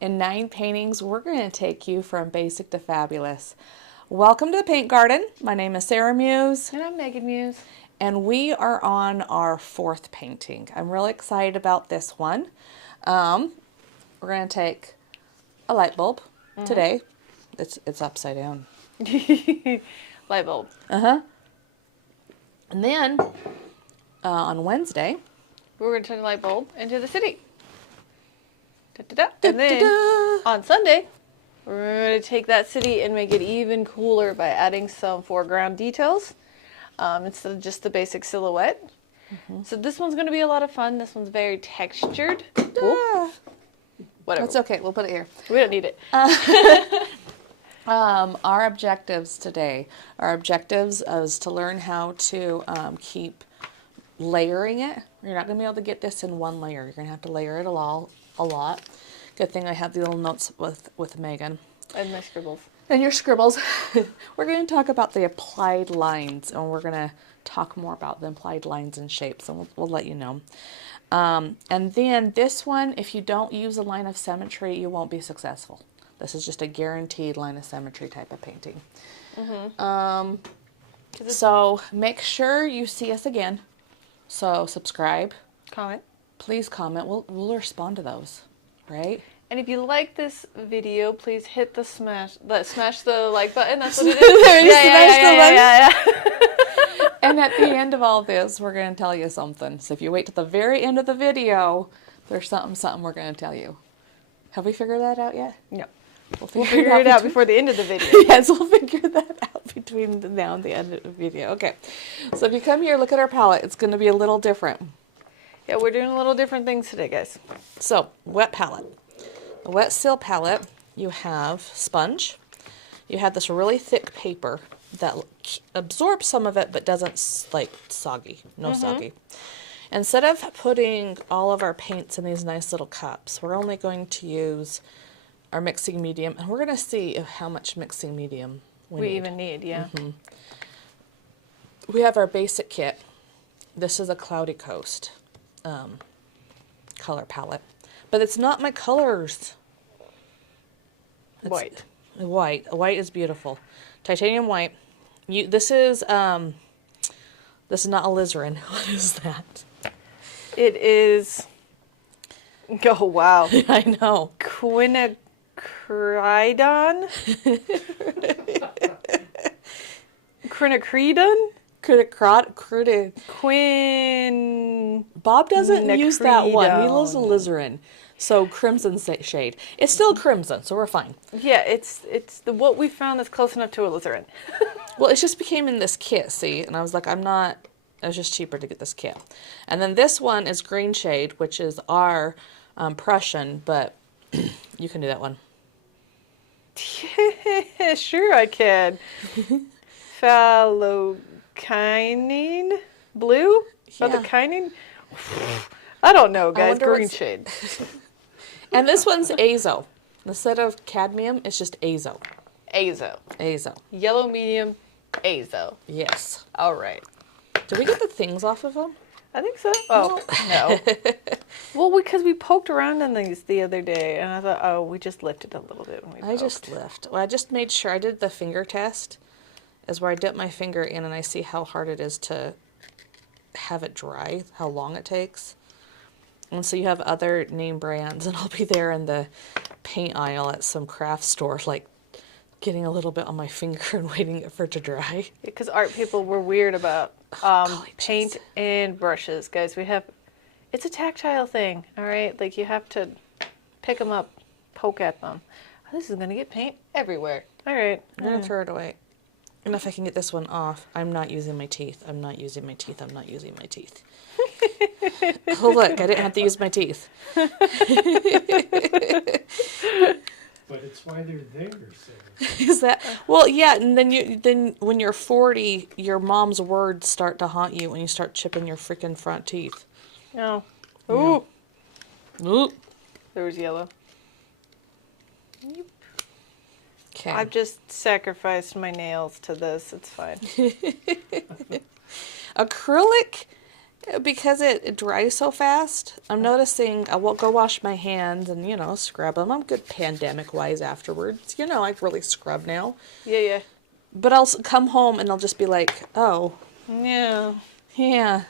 In 9 paintings, we're going to take you from basic to fabulous. Welcome to the Paint Garden. My name is Sarah Muse. And I'm Megan Muse. And we are on our 4th painting. I'm really excited about this one. We're going to take a light bulb today. It's upside down. Light bulb. And then on Wednesday, We're going to turn the light bulb into the city. And then on Sunday, we're going to take that city and make it even cooler by adding some foreground details instead of just the basic silhouette. So this one's going to be a lot of fun. This one's very textured. Whatever. That's okay. We'll put it here. We don't need it. Our objectives today, is to learn how to keep layering it. You're not going to be able to get this in one layer. You're going to have to layer it a lot. Good thing I have the little notes with Megan. And my scribbles. And your scribbles. We're going to talk about the applied lines, and we're going to talk more about the applied lines and shapes, and we'll let you know. And then this one, if you don't use a line of symmetry, you won't be successful. This is just a guaranteed line of symmetry type of painting. So make sure you see us again. So subscribe. Comment. Please comment. We'll respond to those, right? And if you like this video, please hit the smash the like button. That's what it is. Yeah. And at the end of all this, we're going to tell you something. So if you wait to the very end of the video, there's something we're going to tell you. Have we figured that out yet? No. We'll figure it out before the end of the video. Yes, we'll figure that out between now and the end of the video. Okay. So if you come here, look at our palette. It's going to be a little different. Yeah, we're doing a little different things today, guys. So, wet palette. A wet seal palette, you have sponge. You have this really thick paper that absorbs some of it but doesn't like soggy. No soggy. Instead of putting all of our paints in these nice little cups, we're only going to use our mixing medium, and we're going to see how much mixing medium we even need. Yeah. We have our basic kit. This is a Cloudy Coast color palette, but it's not my colors. It's White. White is beautiful. Titanium white. This is not alizarin. What is that? It is. Oh wow! I know. Quinacridone. Quinacridone. Quin. Bob doesn't use that one. He loves alizarin. So crimson shade. It's still crimson, so we're fine. Yeah, it's what we found that's close enough to alizarin. Well, it just became in this kit, see? And I was like, it was just cheaper to get this kit. And then this one is green shade, which is our Prussian, but you can do that one. Sure I can. Phallocyanine blue? Yeah. Phallocyanine? I don't know, guys. Green shade. And this one's azo. Instead of cadmium, it's just azo. Azo. Yellow medium, azo. Yes. All right. Did we get the things off of them? I think so. Oh, no. Well, because we poked around in these the other day, and I thought, oh, we just lifted a little bit when we poked. I just made sure I did the finger test, is where I dip my finger in and I see how hard it is to have it dry, how long it takes. And so you have other name brands, and I'll be there in the paint aisle at some craft store, like getting a little bit on my finger and waiting for it to dry. Because art people were weird about paint and brushes, guys. It's a tactile thing, all right? Like, you have to pick them up, poke at them. This is going to get paint everywhere. All right. I'm going to throw it away. And if I can get this one off, I'm not using my teeth. I'm not using my teeth. Oh, look, I didn't have to use my teeth. But it's why they're there, Sarah. Is that... Well, yeah, and then when you're 40, your mom's words start to haunt you when you start chipping your freaking front teeth. Oh. Ooh. Yeah. Ooh. There was yellow. Okay. I've just sacrificed my nails to this. It's fine. Acrylic because it dries so fast, I'm noticing I will go wash my hands and, scrub them. I'm good pandemic-wise afterwards. I really scrub now. Yeah. But I'll come home and I'll just be like, oh, Yeah. yeah,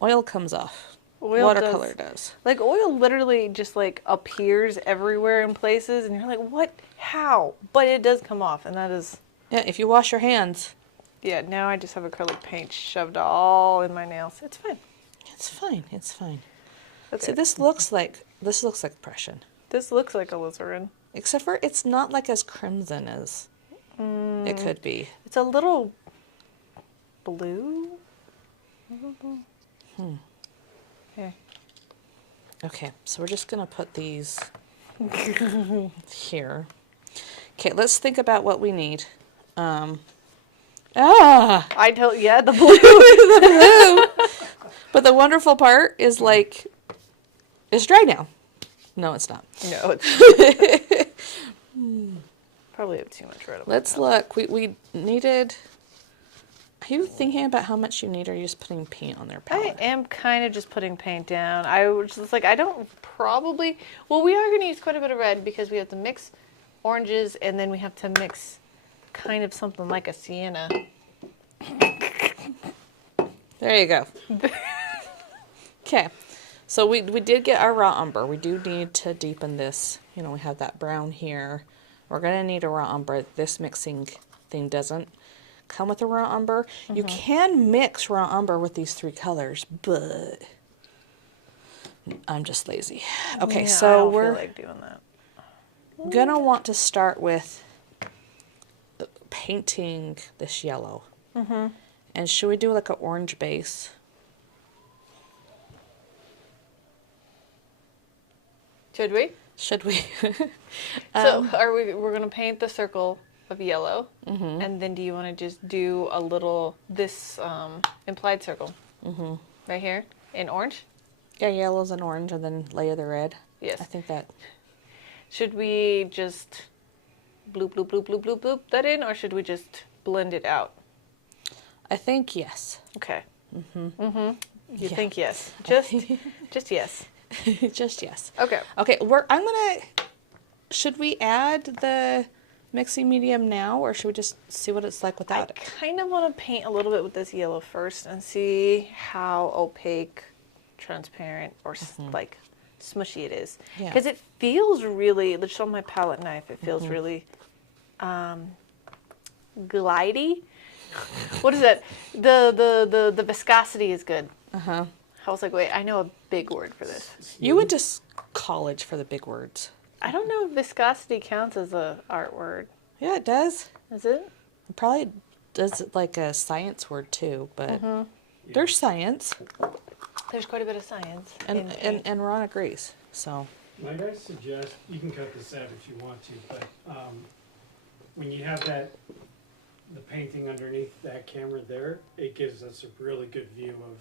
oil comes off. Oil Watercolor does. Like, oil literally just, like, appears everywhere in places, and you're like, what? How? But it does come off, and that is... Yeah, if you wash your hands. Yeah, now I just have acrylic paint shoved all in my nails. It's fine. It's fine. It's fine. Okay. See, this looks like Prussian. This looks like alizarin. Except for it's not like as crimson as it could be. It's a little blue. Okay. Okay, so we're just going to put these here. Okay, let's think about what we need. Yeah, the blue. The blue. But the wonderful part is it's dry now. No, it's not. No, it's probably have too much red. on my Let's palette. look. We needed... Are you thinking about how much you need, or are you just putting paint on their palette? I am kind of just putting paint down. I was just like, I don't probably... Well, we are going to use quite a bit of red because we have to mix oranges, and then we have to mix kind of something like a sienna. There you go. Okay. So we did get our raw umber. We do need to deepen this. We have that brown here. We're going to need a raw umber. This mixing thing doesn't come with a raw umber. You can mix raw umber with these 3 colors, but I'm just lazy. Okay, Yeah, I so don't we're feel like doing that. gonna want to start with painting this yellow. And should we do like an orange base? Should we? Should we? So we're gonna paint the circle of yellow, and then do you want to just do a little this implied circle right here in orange? Yeah, yellows and orange, and then layer the red. Yes. I think that. Should we just bloop bloop bloop bloop bloop bloop that in, or should we just blend it out? I think yes. Okay. You Yeah. think yes? Just yes. Just yes. Okay. Okay, should we add the mixing medium now, or should we just see what it's like I without it? kind of want to paint a little bit with this yellow first and see how opaque, transparent, or like smushy it is. Yeah. Because it feels really, let's show my palette knife, it feels really glidey. What is that? The viscosity is good. Uh-huh. I was like, wait, I know a big word for this. You went to college for the big words. I don't know if viscosity counts as a art word. Yeah, it does. Is it? It probably does like a science word too, but there's science, There's quite a bit of science. and Ron agrees. So Might I suggest, you can cut this out if you want to, but when you have the painting underneath that camera there, it gives us a really good view of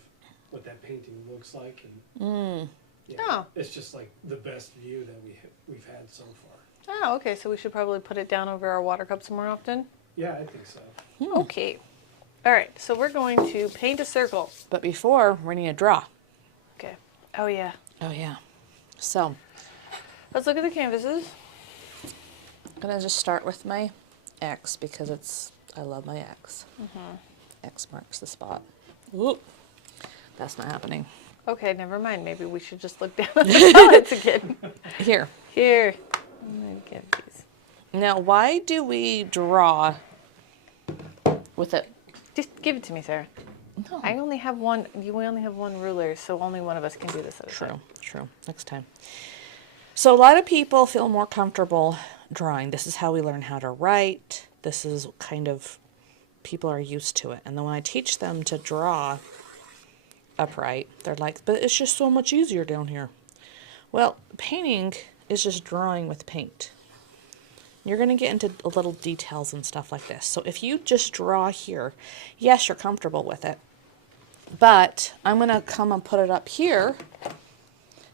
what that painting looks like, and yeah, Oh. it's just like the best view that we've had so far. Oh, okay. So we should probably put it down over our water cups more often. Yeah, I think so. Okay. All right. So we're going to paint a circle. but before we need to draw. Okay. Oh yeah. Oh yeah. So Let's look at the canvases. I'm gonna just start with my X because I love my X. X marks the spot. Oop. That's not happening. Okay. Never mind. Maybe we should just look down at the palettes again. Here. Here. I'm gonna get these. Now, why do we draw with it? Just give it to me, Sarah. No. I only have one. We only have one ruler, so only one of us can do this at a time. True. Next time. So a lot of people feel more comfortable drawing. This is how we learn how to write. This is kind of, people are used to it. And then when I teach them to draw upright, they're like, but it's just so much easier down here. Well, painting is just drawing with paint. You're going to get into little details and stuff like this. So if you just draw here, yes, you're comfortable with it. But I'm going to come and put it up here.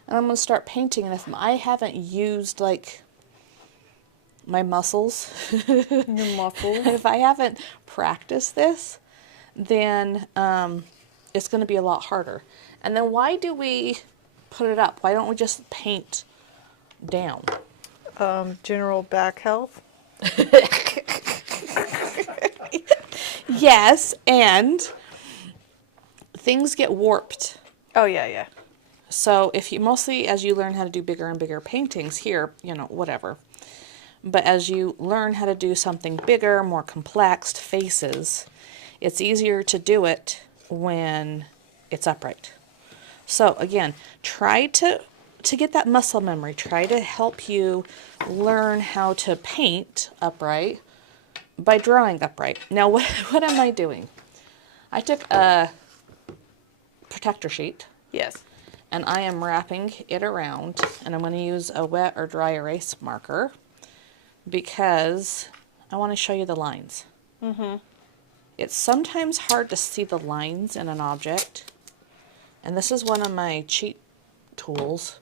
And I'm going to start painting. And if I haven't used, like, my muscles, Your muscles. if I haven't practiced this, then it's going to be a lot harder. And then why do we put it up? Why don't we just paint down? General back health. Yes, and things get warped. Oh, yeah. So if you, mostly as you learn how to do bigger and bigger paintings here, whatever. But as you learn how to do something bigger, more complex, faces, it's easier to do it when it's upright. So again, try to get that muscle memory. Try to help you learn how to paint upright by drawing upright. Now, what am I doing? I took a protector sheet. Yes. And I am wrapping it around, and I'm going to use a wet or dry erase marker because I want to show you the lines. It's sometimes hard to see the lines in an object, and this is one of my cheat tools.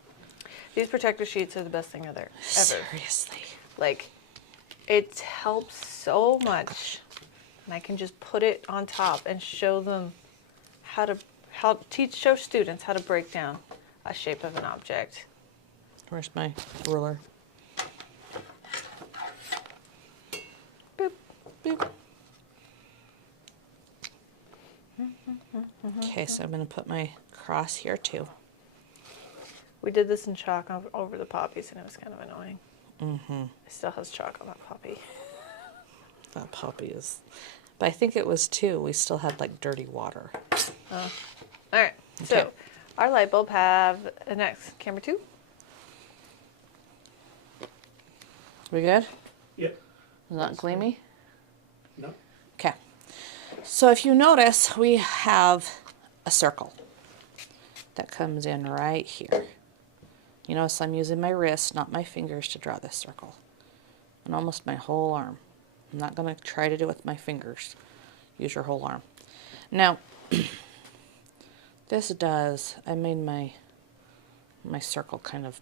These protector sheets are the best thing ever. Seriously. Like, it helps so much. And I can just put it on top and show them show students how to break down a shape of an object. Where's my ruler? Boop. Boop. Okay, so I'm going to put my cross here too. We did this in chalk over the poppies, and it was kind of annoying. It still has chalk on that poppy. That poppy is... But I think it was too. We still had like dirty water. All right. Okay. So our light bulb have the next camera 2. We good? Yep. Not gleamy? No. Okay. So if you notice, we have a circle that comes in right here. You notice I'm using my wrist, not my fingers, to draw this circle. And almost my whole arm. I'm not going to try to do it with my fingers. Use your whole arm. Now, I made my circle kind of,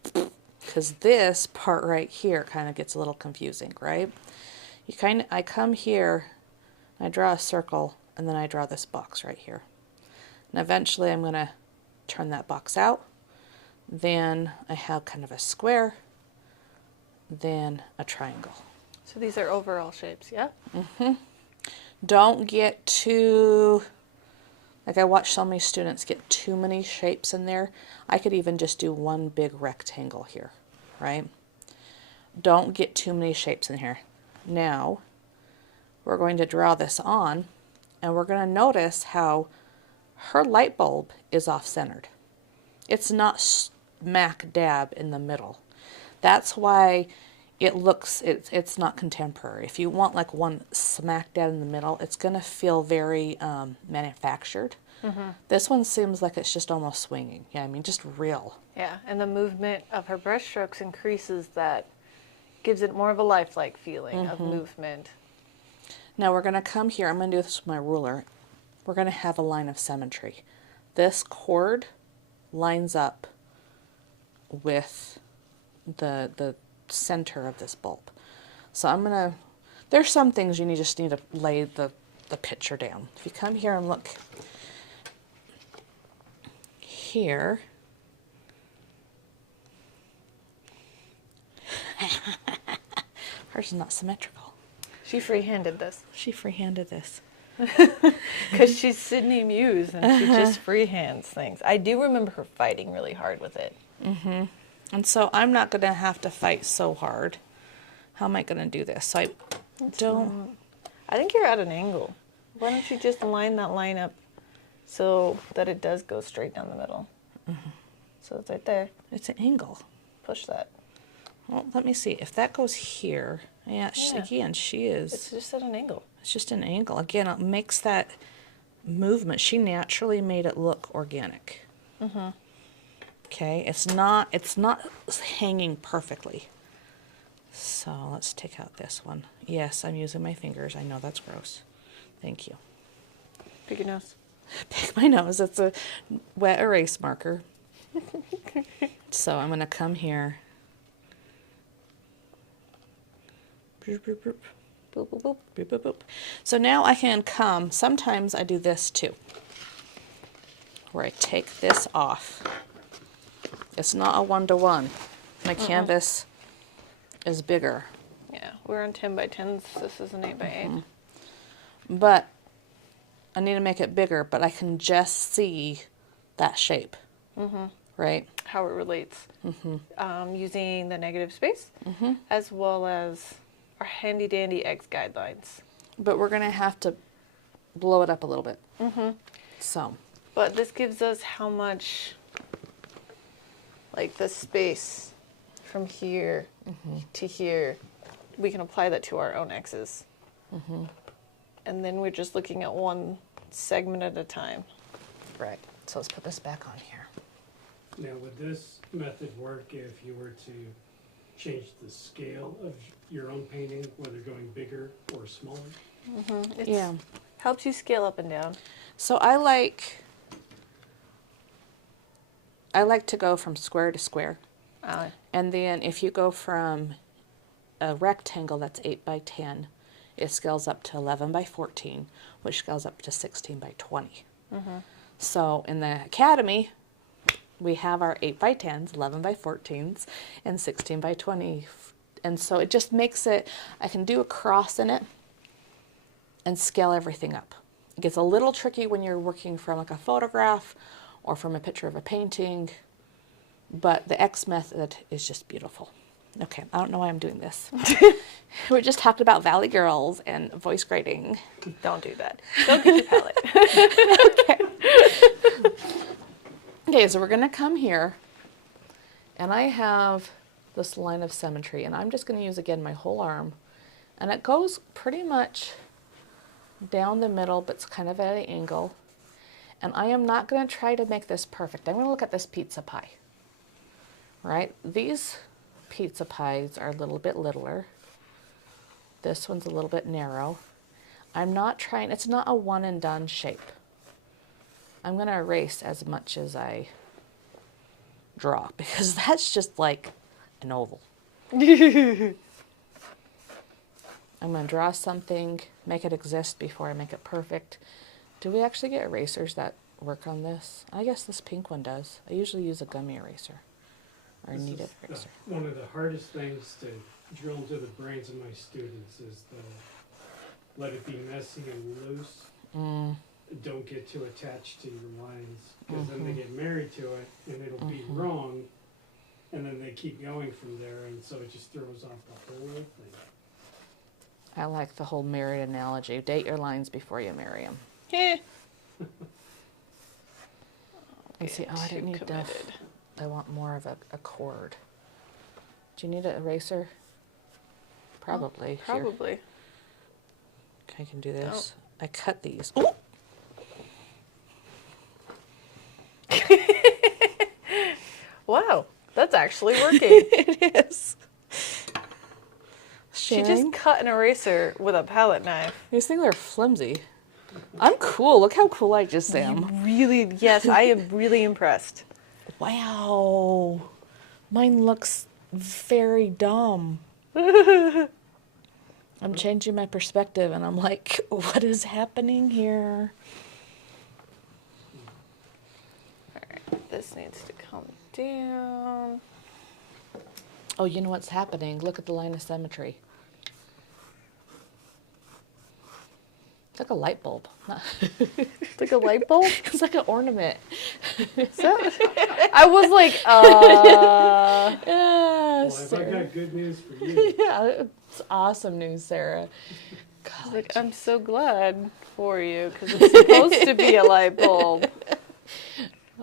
because this part right here kind of gets a little confusing, right? I come here, I draw a circle, and then I draw this box right here. And eventually I'm going to turn that box out. Then I have kind of a square, then a triangle. So these are overall shapes, yeah? Don't get too, like I watch so many students get too many shapes in there. I could even just do one big rectangle here, right? Don't get too many shapes in here. Now, we're going to draw this on, and we're going to notice how her light bulb is off-centered. It's not smack dab in the middle. That's why it looks, it's not contemporary. If you want like one smack dab in the middle, it's going to feel very manufactured. This one seems like it's just almost swinging. Yeah, I mean, just real. Yeah, and the movement of her brush strokes increases that, gives it more of a lifelike feeling of movement. Now we're going to come here. I'm going to do this with my ruler. We're going to have a line of symmetry. This chord lines up with the center of this bulb. So I'm going to, there's some things you just need to lay the picture down. If you come here and look here, hers is not symmetrical. She freehanded this. She freehanded this. Because she's 9th Muse and she just freehands things. I do remember her fighting really hard with it. And so I'm not going to have to fight so hard. How am I going to do this? So I think you're at an angle. Why don't you just line that line up so that it does go straight down the middle? So it's right there. It's an angle. Push that. Well, let me see. If that goes here, again, she is. It's just at an angle. It's just an angle. Again, it makes that movement. She naturally made it look organic. Okay, it's not hanging perfectly. So let's take out this one. Yes, I'm using my fingers. I know that's gross. Thank you. Pick your nose. Pick my nose. It's a wet erase marker. So I'm going to come here. Boop, boop, boop. Boop, boop, boop. Boop, boop, boop. So now I can come. Sometimes I do this too. where I take this off. It's not a 1-to-1. My canvas is bigger. Yeah, we're on 10 by 10s. This is an 8 by 8. But I need to make it bigger, but I can just see that shape. Right? How it relates. Using the negative space, as well as our handy dandy X guidelines. But we're going to have to blow it up a little bit. So. But this gives us how much, like the space from here to here, we can apply that to our own X's. And then we're just looking at one segment at a time. Right. So let's put this back on here. Now, would this method work if you were to change the scale of your own painting, whether going bigger or smaller? It helps you scale up and down. So I like to go from square to square. And then if you go from a rectangle that's 8 by 10, it scales up to 11 by 14, which scales up to 16 by 20. So in the academy, we have our 8 by 10s, 11 by 14s, and 16 by 20. And so it just makes it, I can do a cross in it and scale everything up. It gets a little tricky when you're working from like a photograph or from a picture of a painting, but the X method is just beautiful. Okay, I don't know why I'm doing this. We just talked about Valley Girls and voice grading. Don't do that. Go get your palette. Okay, so we're going to come here, and I have this line of symmetry, and I'm just going to use, again, my whole arm, and it goes pretty much down the middle, but it's kind of at an angle, and I am not going to try to make this perfect. I'm going to look at this pizza pie, right? These pizza pies are a little bit littler. This one's a little bit narrow. I'm not trying, it's not a one and done shape. I'm going to erase as much as I draw, because that's just like an oval. I'm going to draw something, make it exist before I make it perfect. Do we actually get erasers that work on this? I guess this pink one does. I usually use a gummy eraser or a kneaded eraser. One of the hardest things to drill into the brains of my students is the let it be messy and loose. Don't get too attached to your lines, because then they get married to it and it'll be wrong, and then they keep going from there, and so it just throws off the whole thing. I like the whole married analogy. Date your lines before you marry them. Yeah. And see, oh, I didn't need that. I want more of a cord. Do you need an eraser? Probably. Oh, probably. Here. I can do this. Oh. I cut these. Ooh! Wow, that's actually working. It is. She just cut an eraser with a palette knife. These things are flimsy. I'm cool. Look how cool I just am. Really, yes, I am really impressed. Wow. Mine looks very dumb. I'm changing my perspective and I'm like, what is happening here? Alright, this needs to come down. Oh, you know what's happening? Look at the line of symmetry. It's like a light bulb. It's like a light bulb? It's like an ornament. I was like, Yeah, Well, I've got good news for you. yeah, it's awesome news, Sarah. God, like, I'm so glad for you, because it's supposed to be a light bulb.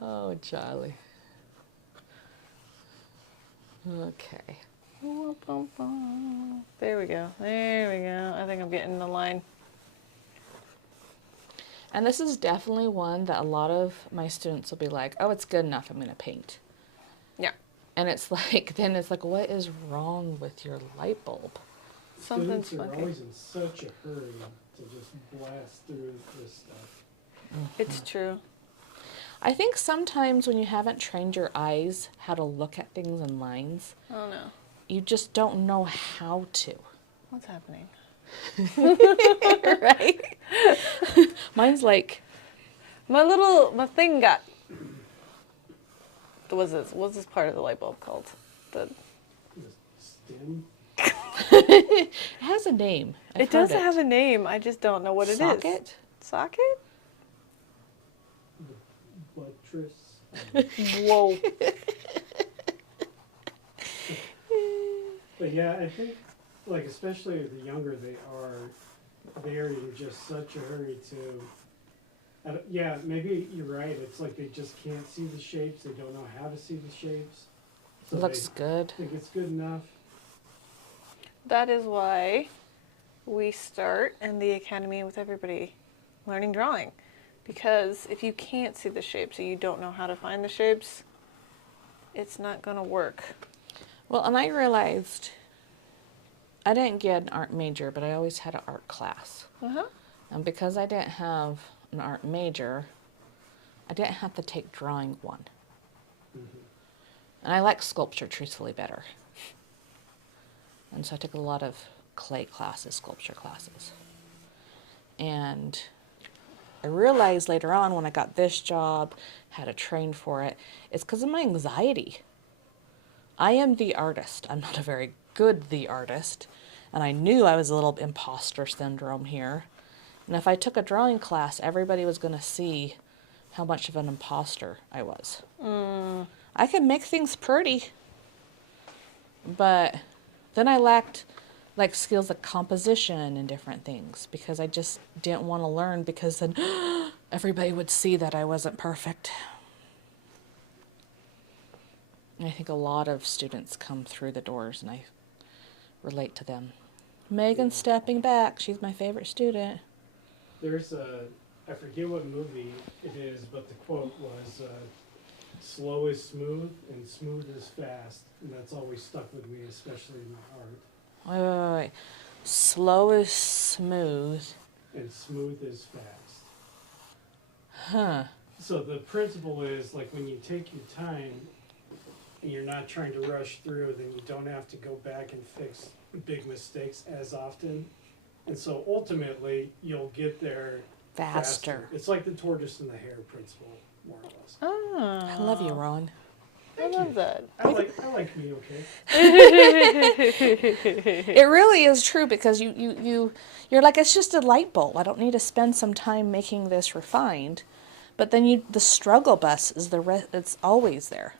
oh, Charlie. Okay. There we go. There we go. I think I'm getting the line. And this is definitely one that a lot of my students will be like, oh, it's good enough, I'm going to paint. Yeah. And it's like, then it's like, what is wrong with your light bulb? Something's Students are funky. always in such a hurry to just blast through this stuff. It's true. I think sometimes when you haven't trained your eyes how to look at things in lines, Oh no. you just don't know how to. What's happening? Right? Mine's like, My thing got what's this part of the light bulb called? The The stem. It has a name. It does have a name. I just don't know what it is. Socket? Socket? The buttress. Whoa. But yeah, I think, like, especially the younger they are, they're in just such a hurry to, yeah, maybe you're right. It's like they just can't see the shapes. They don't know how to see the shapes. So Looks they good. think it's good enough. That is why we start in the academy with everybody learning drawing. Because if you can't see the shapes or you don't know how to find the shapes, it's not going to work. Well, and I realized I didn't get an art major, but I always had an art class. Uh-huh. And because I didn't have an art major, I didn't have to take drawing 1. And I like sculpture, truthfully, better. And so I took a lot of clay classes, sculpture classes. And I realized later on when I got this job, had to train for it, it's because of my anxiety. I am the artist. I'm not a very good the artist. And I knew I was a little imposter syndrome here. And if I took a drawing class, everybody was going to see how much of an imposter I was. I can make things pretty, but then I lacked like skills like composition and different things because I just didn't want to learn because then everybody would see that I wasn't perfect. And I think a lot of students come through the doors and I relate to them. Megan's stepping back. She's my favorite student. There's I forget what movie it is, but the quote was, slow is smooth and smooth is fast. And that's always stuck with me, especially in my art. Wait. Slow is smooth. And smooth is fast. Huh. So the principle is, like, when you take your time and you're not trying to rush through, then you don't have to go back and fix big mistakes as often. And so ultimately, you'll get there Faster. It's like the tortoise and the hare principle, more or less. Oh. I love you, Ron. I love that. I like me, okay? It really is true because you're like, it's just a light bulb. I don't need to spend some time making this refined. But then the struggle bus is it's always there.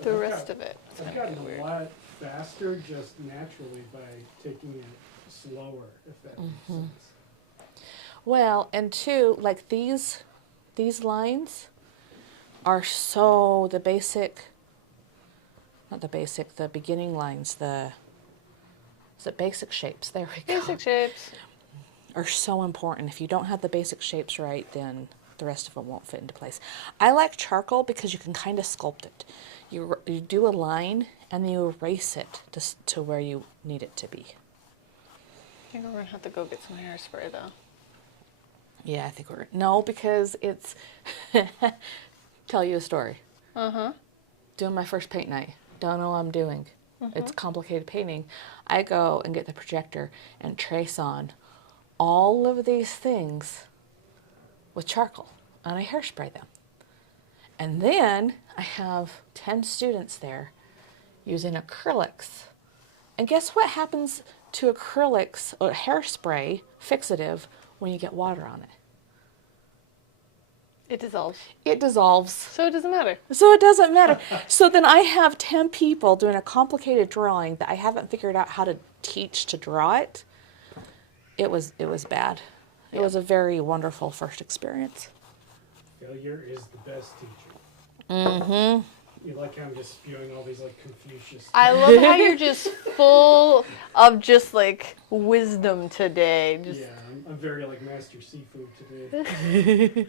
The rest of it. I've gotten a lot faster just naturally by taking it slower, if that makes sense. Well, and two, like these lines are so the beginning lines, basic shapes, there we go. Basic shapes. Are so important. If you don't have the basic shapes right, then the rest of them won't fit into place. I like charcoal because you can kind of sculpt it. You do a line and you erase it to where you need it to be. I think we're going to have to go get some hairspray, though. Yeah, I think no, because it's, tell you a story. Uh-huh. Doing my first paint night. Don't know what I'm doing. It's complicated painting. I go and get the projector and trace on all of these things with charcoal, and I hairspray them. And then I have 10 students there using acrylics. And guess what happens to acrylics or hairspray fixative when you get water on it? It dissolves. It dissolves. So it doesn't matter. So it doesn't matter. So then I have 10 people doing a complicated drawing that I haven't figured out how to teach to draw it. It was bad. It was a very wonderful first experience. Failure is the best teacher. Mm-hmm. You like how I'm just spewing all these, like, Confucius. I love how you're just full of just, like, wisdom today. Just... Yeah, I'm very, like, Master Seafood today.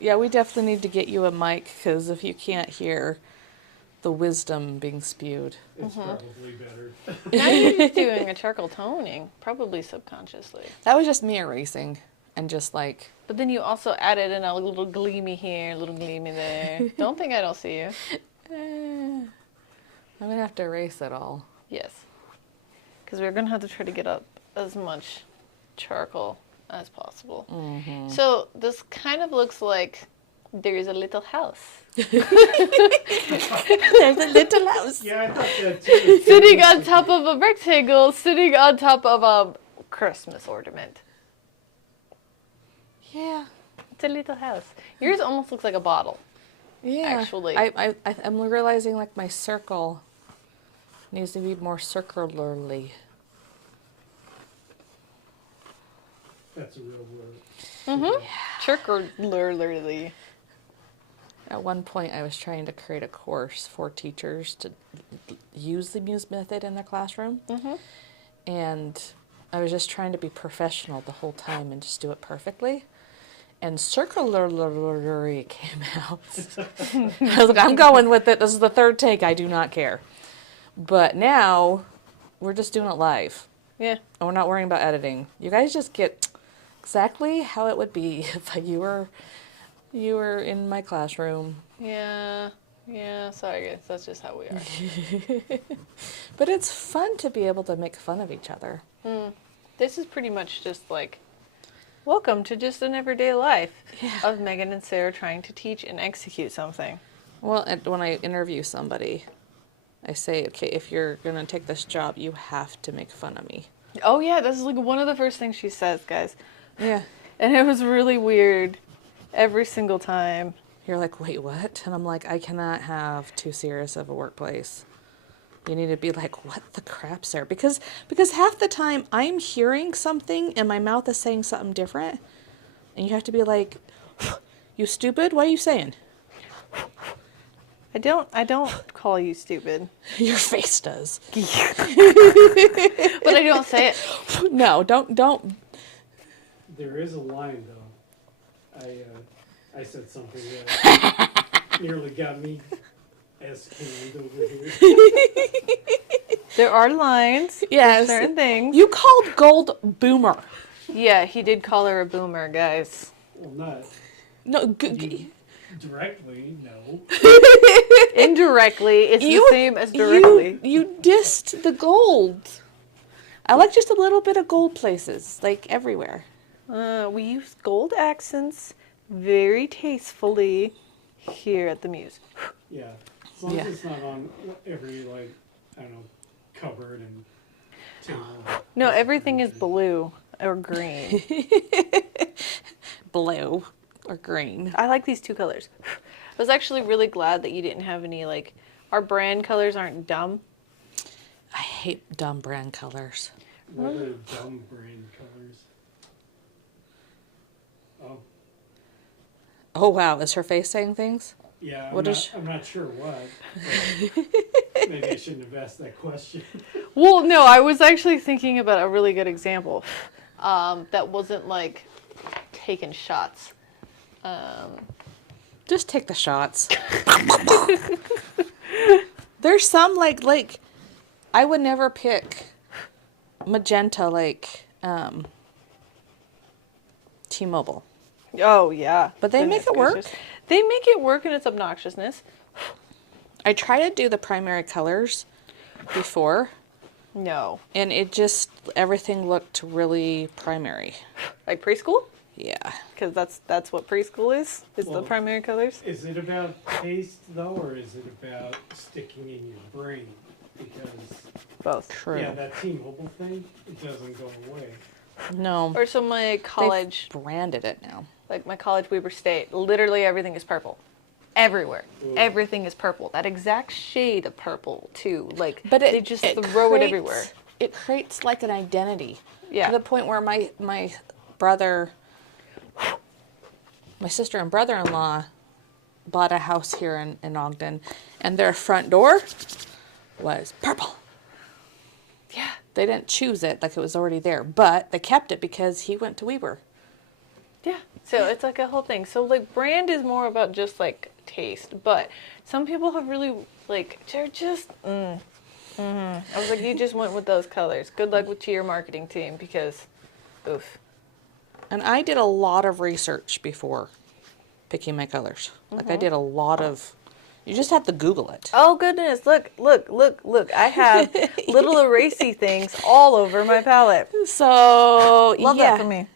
Yeah, we definitely need to get you a mic, because if you can't hear the wisdom being spewed. It's probably better. Now you're just doing a charcoal toning, probably subconsciously. That was just me erasing and just like... But then you also added in a little gleamy here, a little gleamy there. Don't think I don't see you. I'm going to have to erase it all. Yes. Because we're going to have to try to get up as much charcoal as possible. Mm-hmm. So this kind of looks like There is a little house. There's a little house. Yeah, I thought that too. Sitting on top of a rectangle, sitting on top of a Christmas ornament. Yeah. It's a little house. Yours almost looks like a bottle. Yeah. Actually. I'm realizing like my circle needs to be more circularly. That's a real word. Mm-hmm. Circularly. At one point, I was trying to create a course for teachers to use the Muse method in their classroom. Mm-hmm. And I was just trying to be professional the whole time and just do it perfectly. And circularly came out. I was like, I'm going with it. This is the third take. I do not care. But now, we're just doing it live. Yeah. And we're not worrying about editing. You guys just get exactly how it would be if you were in my classroom. Yeah. Yeah, sorry guys. That's just how we are. But it's fun to be able to make fun of each other. This is pretty much just like, welcome to just an everyday life Yeah. of Megan and Sarah trying to teach and execute something. Well, and when I interview somebody, I say, okay, if you're going to take this job, you have to make fun of me. Oh yeah, this is like one of the first things she says, guys. Yeah. And it was really weird every single time. You're like, wait, what? And I'm like, I cannot have too serious of a workplace. You need to be like, what the crap, Sarah? Because half the time I'm hearing something and my mouth is saying something different. And you have to be like, you stupid? What are you saying? I don't call you stupid. Your face does. But I don't say it. No, don't. There is a line though. I said something that nearly got me escalated over here. There are lines Yes. for certain things. You called Gold boomer. Yeah, he did call her a boomer, guys. Well, not No, directly, no. Indirectly, it's the same as directly. You dissed the gold. I like just a little bit of gold places, like everywhere. We use gold accents very tastefully here at the Muse. Yeah, as long Yeah. as it's not on every, like, I don't know, cupboard and table. No, everything is blue or green. Blue or green. I like these two colors. I was actually really glad that you didn't have any, like, our brand colors aren't dumb. I hate dumb brand colors. What are dumb brand colors? Oh, Oh wow, is her face saying things? yeah, What is- I'm not sure what. but maybe I shouldn't have asked that question. Well, no, I was actually thinking about a really good example that wasn't, like, taking shots. Just take the shots. There's some like I would never pick magenta like T-Mobile. Oh, yeah. But they make it work. gracious. They make it work in its obnoxiousness. I try to do the primary colors before, No. and it just everything looked really primary. Like preschool? Yeah. Because that's what preschool is the Well, primary colors. Is it about taste, though, or is it about sticking in your brain? Because, Both. True. yeah, that T-Mobile thing, it doesn't go away. No. Or so my college, They've branded it now. like my college, Weber State, literally everything is purple. Everywhere. Ooh. Everything is purple. That exact shade of purple, too. Like, But they just throw it everywhere. It creates like an identity. Yeah. To the point where my brother, my sister and brother-in-law bought a house here in Ogden, and their front door was purple. Yeah. They didn't choose it, like it was already there, but they kept it because he went to Weber. Yeah. So it's like a whole thing. So like brand is more about just like taste, but some people have really like they're just. I was like, you just went with those colors. Good luck to your marketing team because, oof. And I did a lot of research before picking my colors. Like I did a lot of. You just have to Google it. Oh goodness! Look! I have little erasy things all over my palette. So Love yeah. that for me.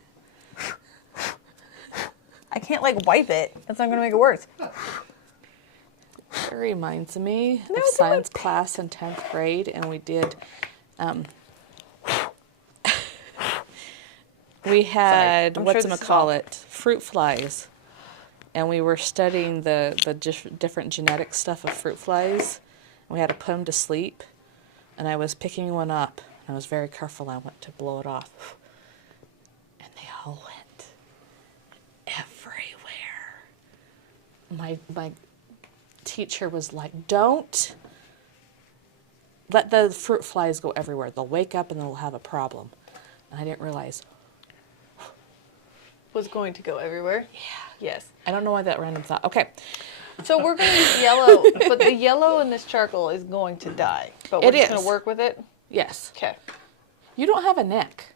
I can't like wipe it. That's not gonna make it worse. It reminds me of it's science class in 10th grade, and we did, we had, I'm sure this whatchamacallit, fruit flies. And we were studying the different genetic stuff of fruit flies. We had to put them to sleep. And I was picking one up. And I was very careful. I went to blow it off. And they all went everywhere. My teacher was like, don't let the fruit flies go everywhere. They'll wake up and they'll have a problem. And I didn't realize. Was going to go everywhere. Yeah. Yes. I don't know why that random thought. Okay. So we're going to use yellow, but the yellow in this charcoal is going to die. But we're It just going is. to work with it. Yes. Okay. You don't have a neck.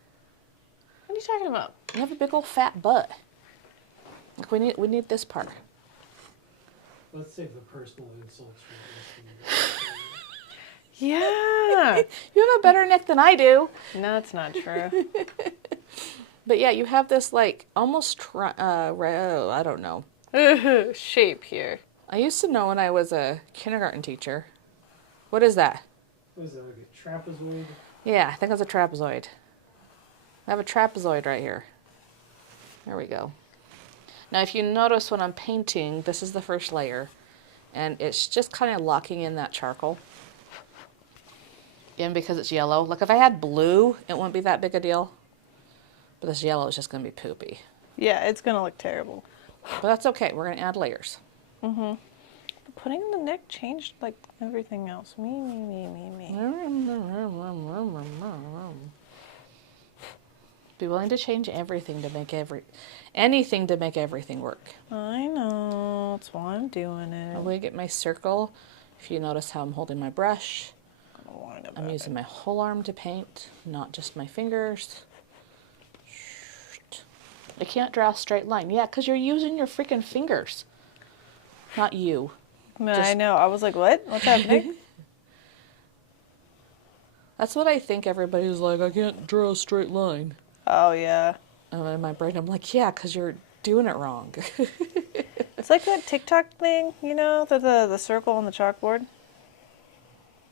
What are you talking about? You have a big old fat butt. Like we need this part. Let's save the personal insults for this. Yeah. You have a better neck than I do. No, that's not true. But yeah, you have this like almost I don't know. Shape here. I used to know when I was a kindergarten teacher. What is that? What is that, like a trapezoid? Yeah, I think it's a trapezoid. I have a trapezoid right here. There we go. Now if you notice when I'm painting, this is the first layer. And it's just kind of locking in that charcoal. And because it's yellow. Like if I had blue, it wouldn't be that big a deal. But this yellow is just going to be poopy. Yeah, it's going to look terrible. But that's okay. We're going to add layers. Mm-hmm. Putting in the neck changed like everything else. Me. Be willing to change everything to make anything to make everything work. I know. That's why I'm doing it. I'm going to get my circle. If you notice how I'm holding my brush, I'm using my whole arm to paint, not just my fingers. I can't draw a straight line. Yeah, because you're using your freaking fingers. Not you. I know. I was like, what? What's happening? That's what I think everybody's like, I can't draw a straight line. Oh, yeah. And in my brain, I'm like, yeah, because you're doing it wrong. It's like that TikTok thing, you know, the circle on the chalkboard.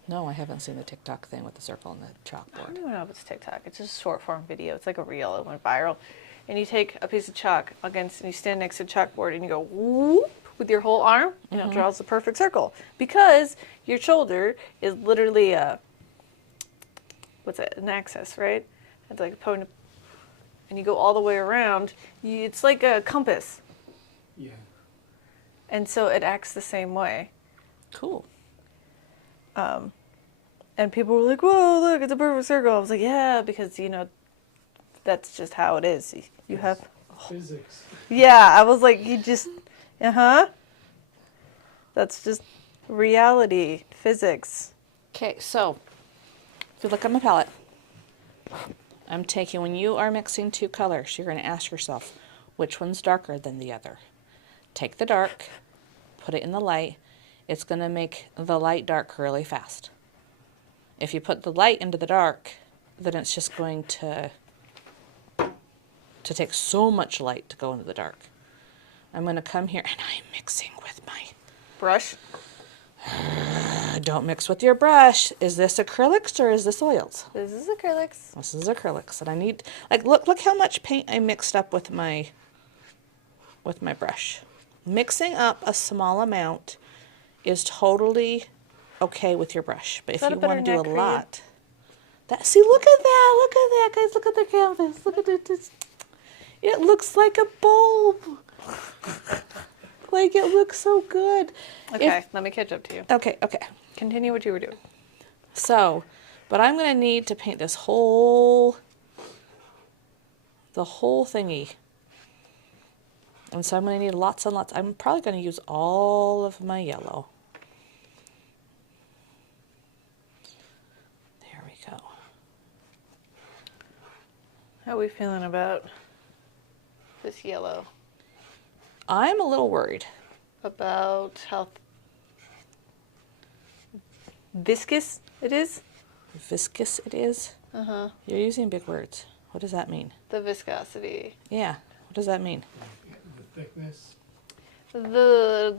No, I haven't seen the TikTok thing with the circle and the I chalkboard. don't even know if it's TikTok. It's just a short form video. It's like a reel. It went viral. And you take a piece of chalk and you stand next to the chalkboard and you go whoop with your whole arm and it draws the perfect circle. Because your shoulder is literally an axis, right? It's like a pony. And you go all the way around. It's like a compass. Yeah. And so it acts the same way. Cool. And people were like, whoa, look, it's a perfect circle. I was like, yeah, because, you know, that's just how it is. You have... Physics. Yeah, I was like, you just... That's just reality, physics. Okay, so if you look at my palette, I'm taking, when you are mixing two colors, you're going to ask yourself, which one's darker than the other? Take the dark, put it in the light. It's going to make the light dark really fast. If you put the light into the dark, then it's just going to take so much light to go into the dark. I'm going to come here and I'm mixing with my Brush? Don't mix with your brush. Is this acrylics or is this oils? This is acrylics. This is acrylics, and I need, like, look how much paint I mixed up with my brush. Mixing up a small amount is totally okay with your brush, but if you want to do a lot, see, look at that, guys, look at the canvas, look at it. It looks like a bulb. Like, it looks so good. Okay, let me catch up to you. Okay. Continue what you were doing. So, but I'm going to need to paint this the whole thingy. And so I'm going to need lots and lots. I'm probably going to use all of my yellow. There we go. How are we feeling about this yellow? I'm a little worried. About how viscous it is? Viscous it is? Uh-huh. You're using big words. What does that mean? The viscosity. Yeah. What does that mean? The thickness? The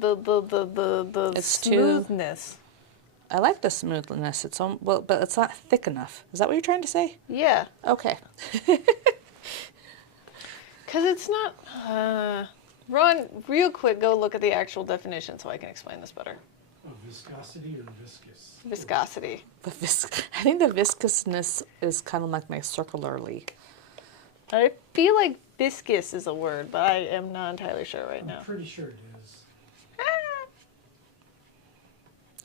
It's too- smoothness. I like the smoothness. It's well, but it's not thick enough. Is that what you're trying to say? Yeah, Okay. because it's not. Ron, real quick, go look at the actual definition so I can explain this better. Of viscosity or viscous? Viscosity. I think the viscousness is kind of like my circularly. I feel like viscous is a word, but I am not entirely sure right now. I'm pretty sure it is.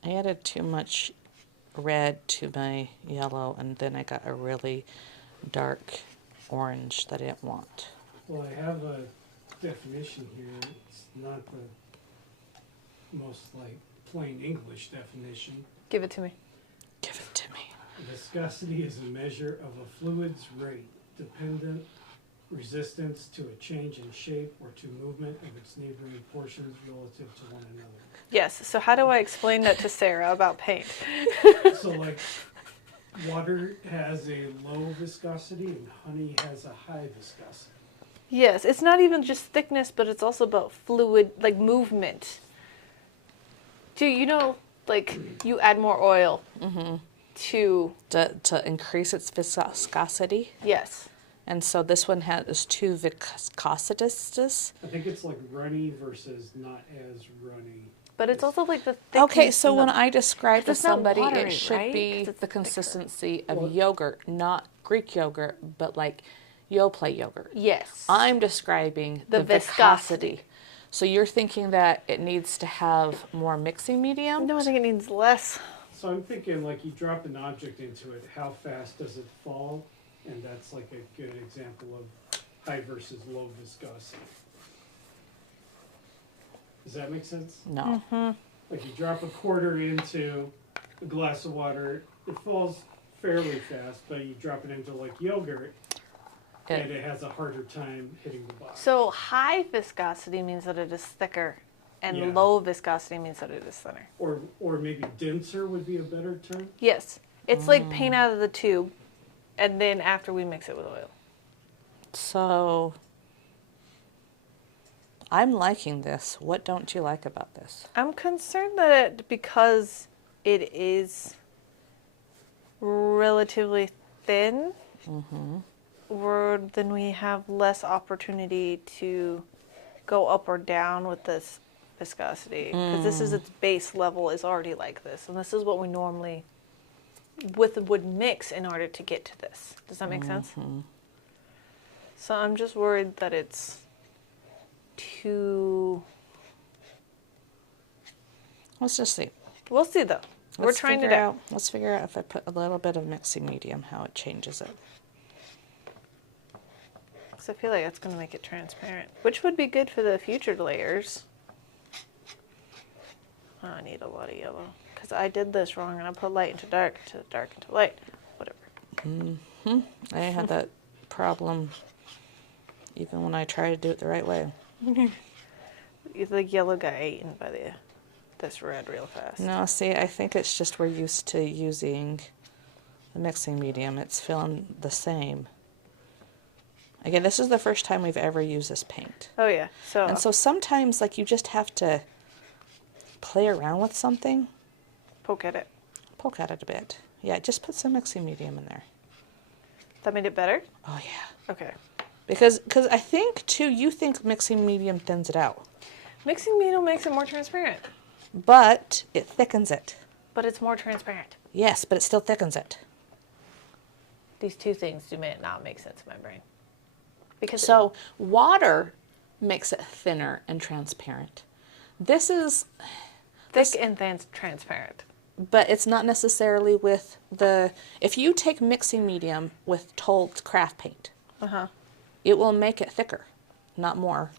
I added too much red to my yellow, and then I got a really dark orange that I didn't want. Well, I have a definition here. It's not the most like plain English definition. Give it to me. Give it to me. Viscosity is a measure of a fluid's rate, dependent resistance to a change in shape or to movement of its neighboring portions relative to one another. Yes, so how do I explain that to Sarah about paint? So like water has a low viscosity and honey has a high viscosity. Yes, it's not even just thickness, but it's also about fluid, like movement. Do you know, like, you add more oil to... To increase its viscosity. Yes. And so this one is too viscositous. I think it's like runny versus not as runny. But it's also like the thickness. Okay, so and when the- I describe to It's not somebody, watery, it should right? be 'Cause it's the thicker. consistency of Well- yogurt, not Greek yogurt, but like Yoplait yogurt. Yes. I'm describing The the viscosity. So you're thinking that it needs to have more mixing medium? No, I think it needs less. So I'm thinking like you drop an object into it, how fast does it fall? And that's like a good example of high versus low viscosity. Does that make sense? No. Like you drop a quarter into a glass of water, it falls fairly fast, but you drop it into like yogurt and it has a harder time hitting the bottom. So high viscosity means that it is thicker, and Yeah. low viscosity means that it is thinner. Or maybe denser would be a better term. Yes. It's like paint out of the tube, and then after we mix it with oil. So I'm liking this. What don't you like about this? I'm concerned that because it is relatively thin, then we have less opportunity to go up or down with this viscosity. Because this is its base level is already like this. And this is what we normally would mix in order to get to this. Does that make sense? So I'm just worried that it's too... Let's just see. We'll see though. We're Let's trying it figure out. Let's figure out if I put a little bit of mixing medium, how it changes it. Because I feel like that's going to make it transparent, which would be good for the future layers. Oh, I need a lot of yellow because I did this wrong and I put light into dark into light. Whatever. I had that problem even when I try to do it the right way. The yellow got eaten by this red real fast. No, see, I think it's just we're used to using the mixing medium. It's feeling the same. Again, this is the first time we've ever used this paint. Oh yeah. So, And so sometimes, like, you just have to play around with something, poke at it. poke at it a bit. Yeah, just put some mixing medium in there. That made it better? Oh, yeah. Okay. Because I think, too, you think mixing medium thins it out. Mixing medium makes it more transparent, But it thickens it. but it's more transparent. Yes, but it still thickens it. These two things do not make sense in my brain. Because So water makes it thinner and transparent. This is, thick and thin transparent. but it's not necessarily with if you take mixing medium with Told craft paint, it will make it thicker, not more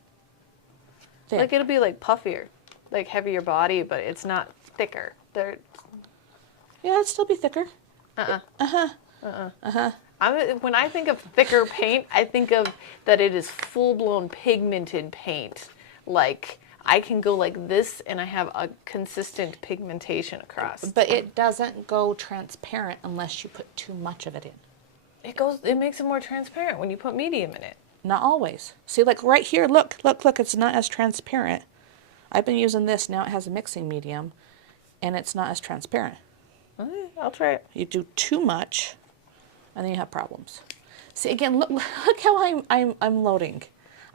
thin. Like it'll be like puffier, like heavier body, but it's not thicker. Yeah, it'd still be thicker. When I think of thicker paint, I think of that it is full-blown pigmented paint. Like I can go like this and I have a consistent pigmentation across. But it doesn't go transparent unless you put too much of it in. It makes it more transparent when you put medium in it. Not always. See, like right here, look, it's not as transparent. I've been using this, now it has a mixing medium, and it's not as transparent. Okay, I'll try it. You do too much, and then you have problems. See, again, look how I'm loading.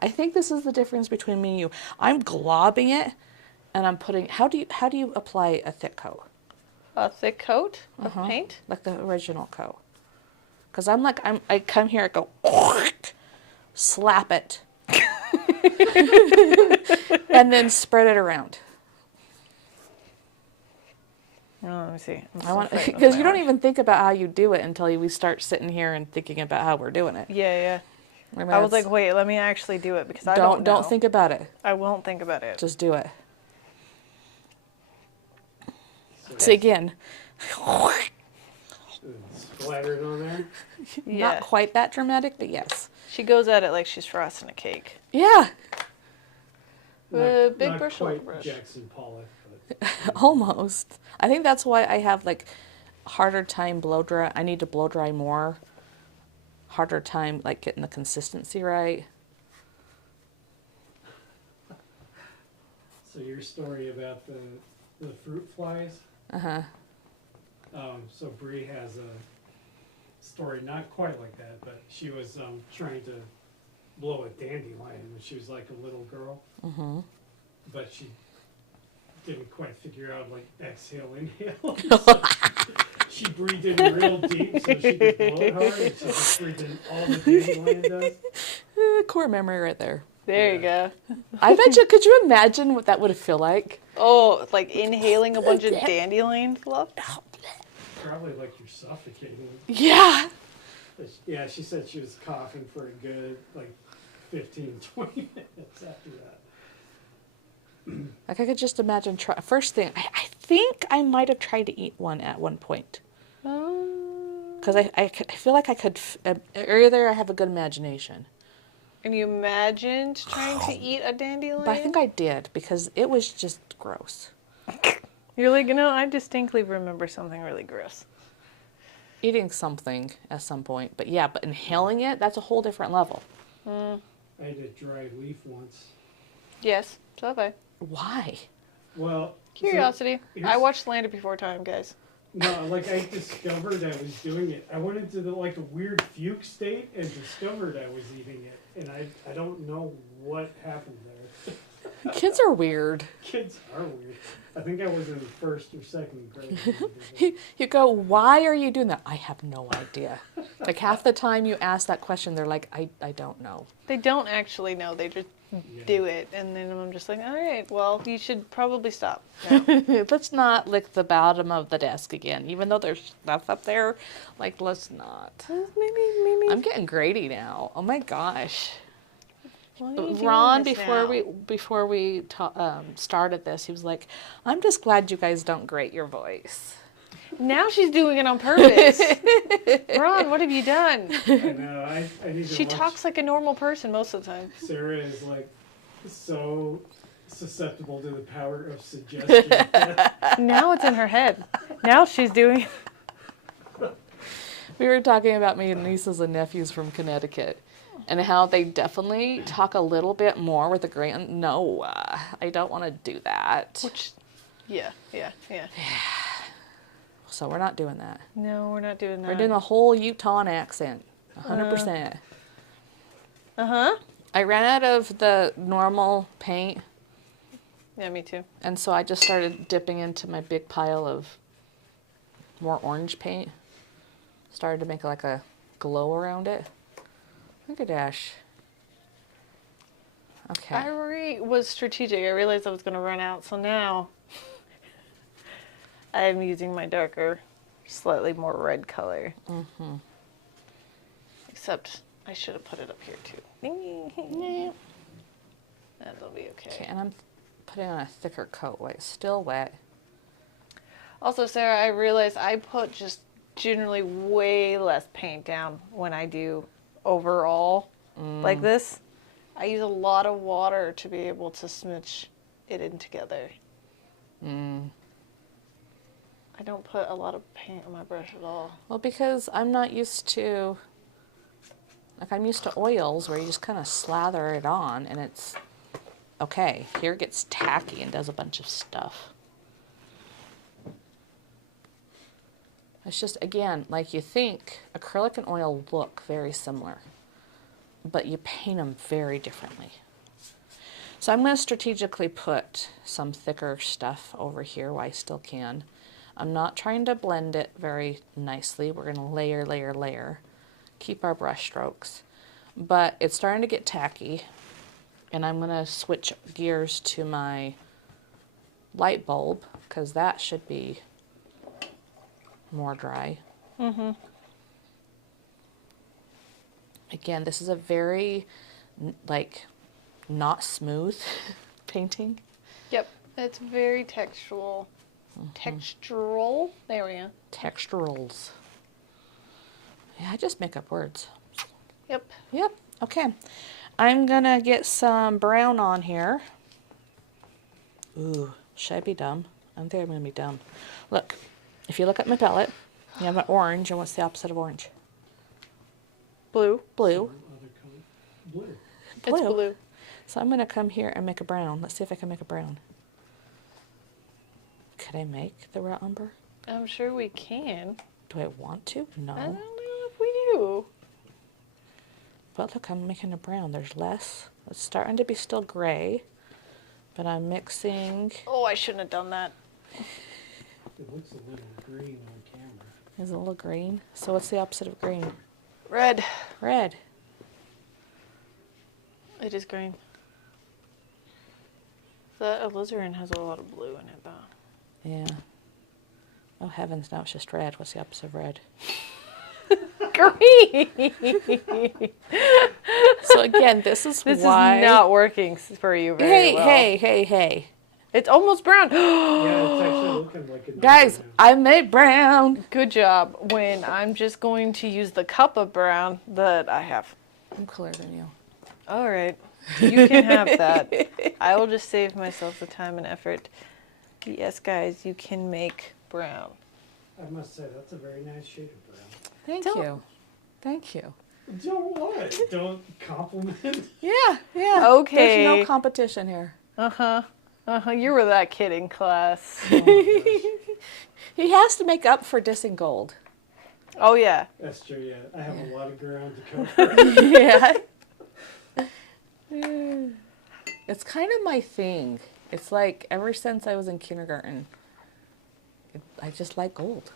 I think this is the difference between me and you. I'm globbing it, and I'm putting, how do you apply a thick coat? A thick coat of paint? Like the original coat. Because I come here, I go, slap it, and then spread it around. Oh, let me see. I want, because you don't even think about how you do it until we start sitting here and thinking about how we're doing it. Yeah. I was like, wait, let me actually do it because I don't know. Don't think about it. I won't think about it. Just do it. See, again, Splattered on there. Yeah. not quite that dramatic, but yes. She goes at it like she's frosting a cake. Yeah, Big Not brush, quite little brush. Jackson Pollock, but almost. I think that's why I have like harder time blow dry. I need to blow dry more. Harder time like getting the consistency right. so your story about the fruit flies. Uh-huh. So Bree has a story not quite like that, but she was trying to blow a dandelion when she was like a little girl. Mm-hmm. But she didn't quite figure out like exhale, inhale. So she breathed in real deep so she could blow it hard, and she just breathed in all the dandelion does. Core memory right there. There you go. I bet you, could you imagine what that would feel like? Oh, like inhaling a bunch of dandelion fluff? Probably like you're suffocating. Yeah. But yeah, she said she was coughing for a good like 15, 20 minutes after that. Like I could just imagine first thing, I think I might have tried to eat one at one point. Because I feel like I could, either I have a good imagination. And you imagined trying to eat a dandelion? But I think I did, because it was just gross. You're like, no, I distinctly remember something really gross. Eating something at some point. But yeah, but inhaling it, that's a whole different level. I had a dried leaf once. Yes, so have I. Why? Well, Curiosity. so I watched Land Before Time, guys. No, like I discovered I was doing it. I went into like a weird fugue state and discovered I was eating it, and I don't know what happened there. Kids are weird. Kids are weird. I think I was in first or second grade. when I did it. You go, why are you doing that? I have no idea. Like half the time you ask that question, they're like, I don't know. They don't actually know. They just do it. And then I'm just like, all right, well, you should probably stop now. Let's not lick the bottom of the desk again, even though there's stuff up there. Like, let's not. Maybe. I'm getting grady now. Oh my gosh. Why are you doing Ron, this before we started this, he was like, "I'm just glad you guys don't grate your voice." Now she's doing it on purpose. Ron, what have you done? I know. I need to She watch. talks like a normal person most of the time. Sarah is like so susceptible to the power of suggestion. Now it's in her head. Now she's doing it. We were talking about my nieces and nephews from Connecticut, and how they definitely talk a little bit more with the grand. No, I don't want to do that. Which, yeah. So we're not doing that. No, we're not doing that. We're doing a whole Utah accent, 100%. Uh-huh. I ran out of the normal paint, Yeah, me too. and so I just started dipping into my big pile of more orange paint. Started to make like a glow around it. Look at Dash. Okay. I was strategic. I realized I was going to run out, so now I'm using my darker, slightly more red color. Mm-hmm. Except I should have put it up here too. That'll be okay. Okay, and I'm putting on a thicker coat while it's still wet. Also, Sarah, I realized I put just generally way less paint down when I do overall like this. I use a lot of water to be able to smooch it in together. I don't put a lot of paint on my brush at all. Well, because I'm not used to Like, I'm used to oils where you just kind of slather it on and it's okay. Here it gets tacky and does a bunch of stuff. It's just, again, like you think acrylic and oil look very similar, but you paint them very differently. So I'm going to strategically put some thicker stuff over here while I still can. I'm not trying to blend it very nicely. We're going to layer, layer, layer. Keep our brush strokes. But it's starting to get tacky, and I'm going to switch gears to my light bulb, because that should be more dry. Again, this is a very, like, not smooth painting. Yep. It's very textural. Textural? There we go. Texturals. Yeah, I just make up words. Yep. Yep. Okay. I'm gonna get some brown on here. Ooh, should I be dumb? I don't think I'm gonna be dumb. Look, if you look at my palette, you have an orange, and what's the opposite of orange? Blue. Blue. Other color. Blue. It's blue. So I'm gonna come here and make a brown. Let's see if I can make a brown. Could I make the raw umber? I'm sure we can. Do I want to? No. I don't know if we do. But look, I'm making a brown. There's less. It's starting to be still gray, but I'm mixing. Oh, I shouldn't have done that. It looks a little green on camera. Is it a little green? So what's the opposite of green? Red. Red. It is green. The alizarin has a lot of blue in it, though. Yeah. Oh heavens, now it's just red. What's the opposite of red? Green! So again, this is This why. is not working for you very well. Hey. It's almost brown. Yeah, it's actually looking like it. Guys, I made brown. Good job. When I'm just going to use the cup of brown that I have. I'm cooler than you. All right. You can have that. I will just save myself the time and effort. Yes, guys, you can make brown. I must say, that's a very nice shade of brown. Thank you. Thank you. Don't what? Don't compliment. Yeah. Okay. There's no competition here. You were that kid in class. Oh my gosh. He has to make up for dissing gold. Oh, yeah. That's true, yeah. I have a lot of ground to cover. Yeah. It's kind of my thing. It's like ever since I was in kindergarten, I just like gold.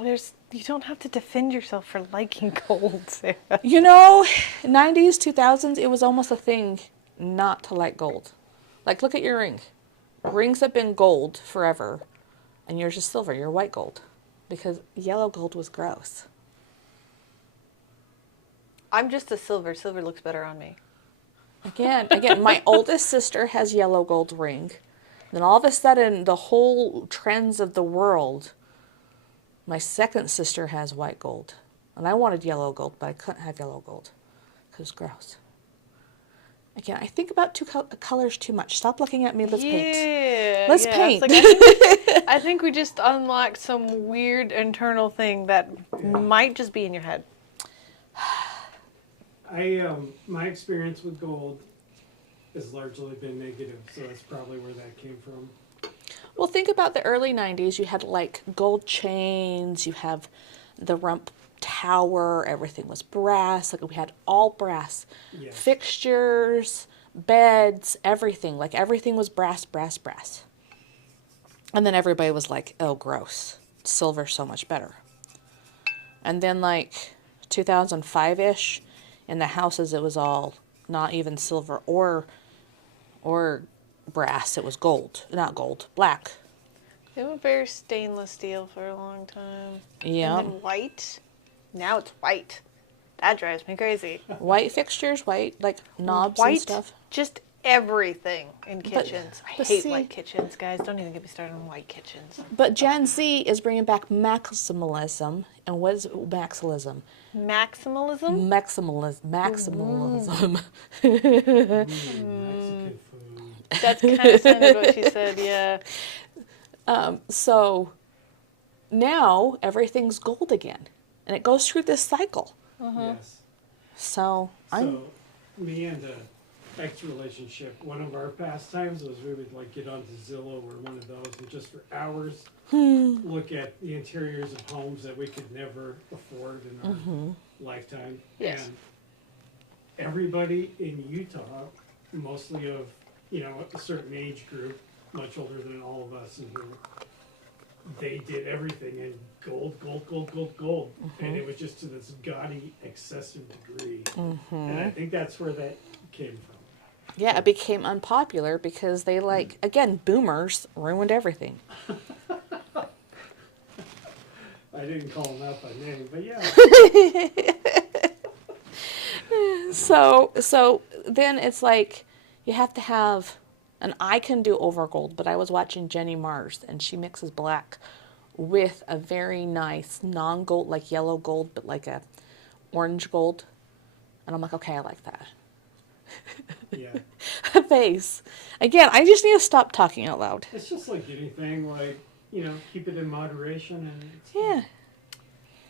You don't have to defend yourself for liking gold, Sarah. You know, 90s, 2000s, it was almost a thing not to like gold. Like, look at your ring. Rings have been gold forever, and yours is silver. You're white gold. Because yellow gold was gross. I'm just a silver. Silver looks better on me. Again, my oldest sister has yellow gold ring. Then all of a sudden, the whole trends of the world, my second sister has white gold. And I wanted yellow gold, but I couldn't have yellow gold because it's gross. Again, I think about colors too much. Stop looking at me. Let's paint. Let's paint. Like, I think we just unlocked some weird internal thing that might just be in your head. My experience with gold has largely been negative, so that's probably where that came from. Well, think about the early 90s. You had like gold chains. You have the rump tower. Everything was brass. Like we had all brass. Yes. Fixtures, beds, everything. Like everything was brass. And then everybody was like, oh, gross. Silver's so much better. And then like 2005-ish, in the houses it was all not even silver or brass. It was gold. Not gold. Black. They went very stainless steel for a long time. Yeah. And then white. Now it's white. That drives me crazy. White fixtures, white like knobs White, and stuff. just everything in kitchens. I but hate see- white kitchens, guys. Don't even get me started on white kitchens. But Gen Z is bringing back maximalism. And what is maximalism? Maximalism? Maximalism. Mexican food. That's kind of sounded what she said, yeah. So now everything's gold again. And it goes through this cycle. Yes. So So, me and ex-relationship, one of our pastimes was we would like get onto Zillow or one of those and just for hours look at the interiors of homes that we could never afford in our lifetime. Yes. And everybody in Utah, mostly of, a certain age group, much older than all of us in here, they did everything in gold, gold, gold, gold, gold. And it was just to this gaudy, excessive degree. And I think that's where that came from. yeah, it became unpopular because they again, boomers ruined everything. I didn't call them out by name, but yeah. So then it's like you have to have, and I can do over gold, but I was watching Jenny Mars and she mixes black with a very nice non-gold, like yellow gold, but like a orange gold. And I'm like, okay, I like that. Yeah. A face. Again, I just need to stop talking out loud. It's just like anything, keep it in moderation and it's Yeah.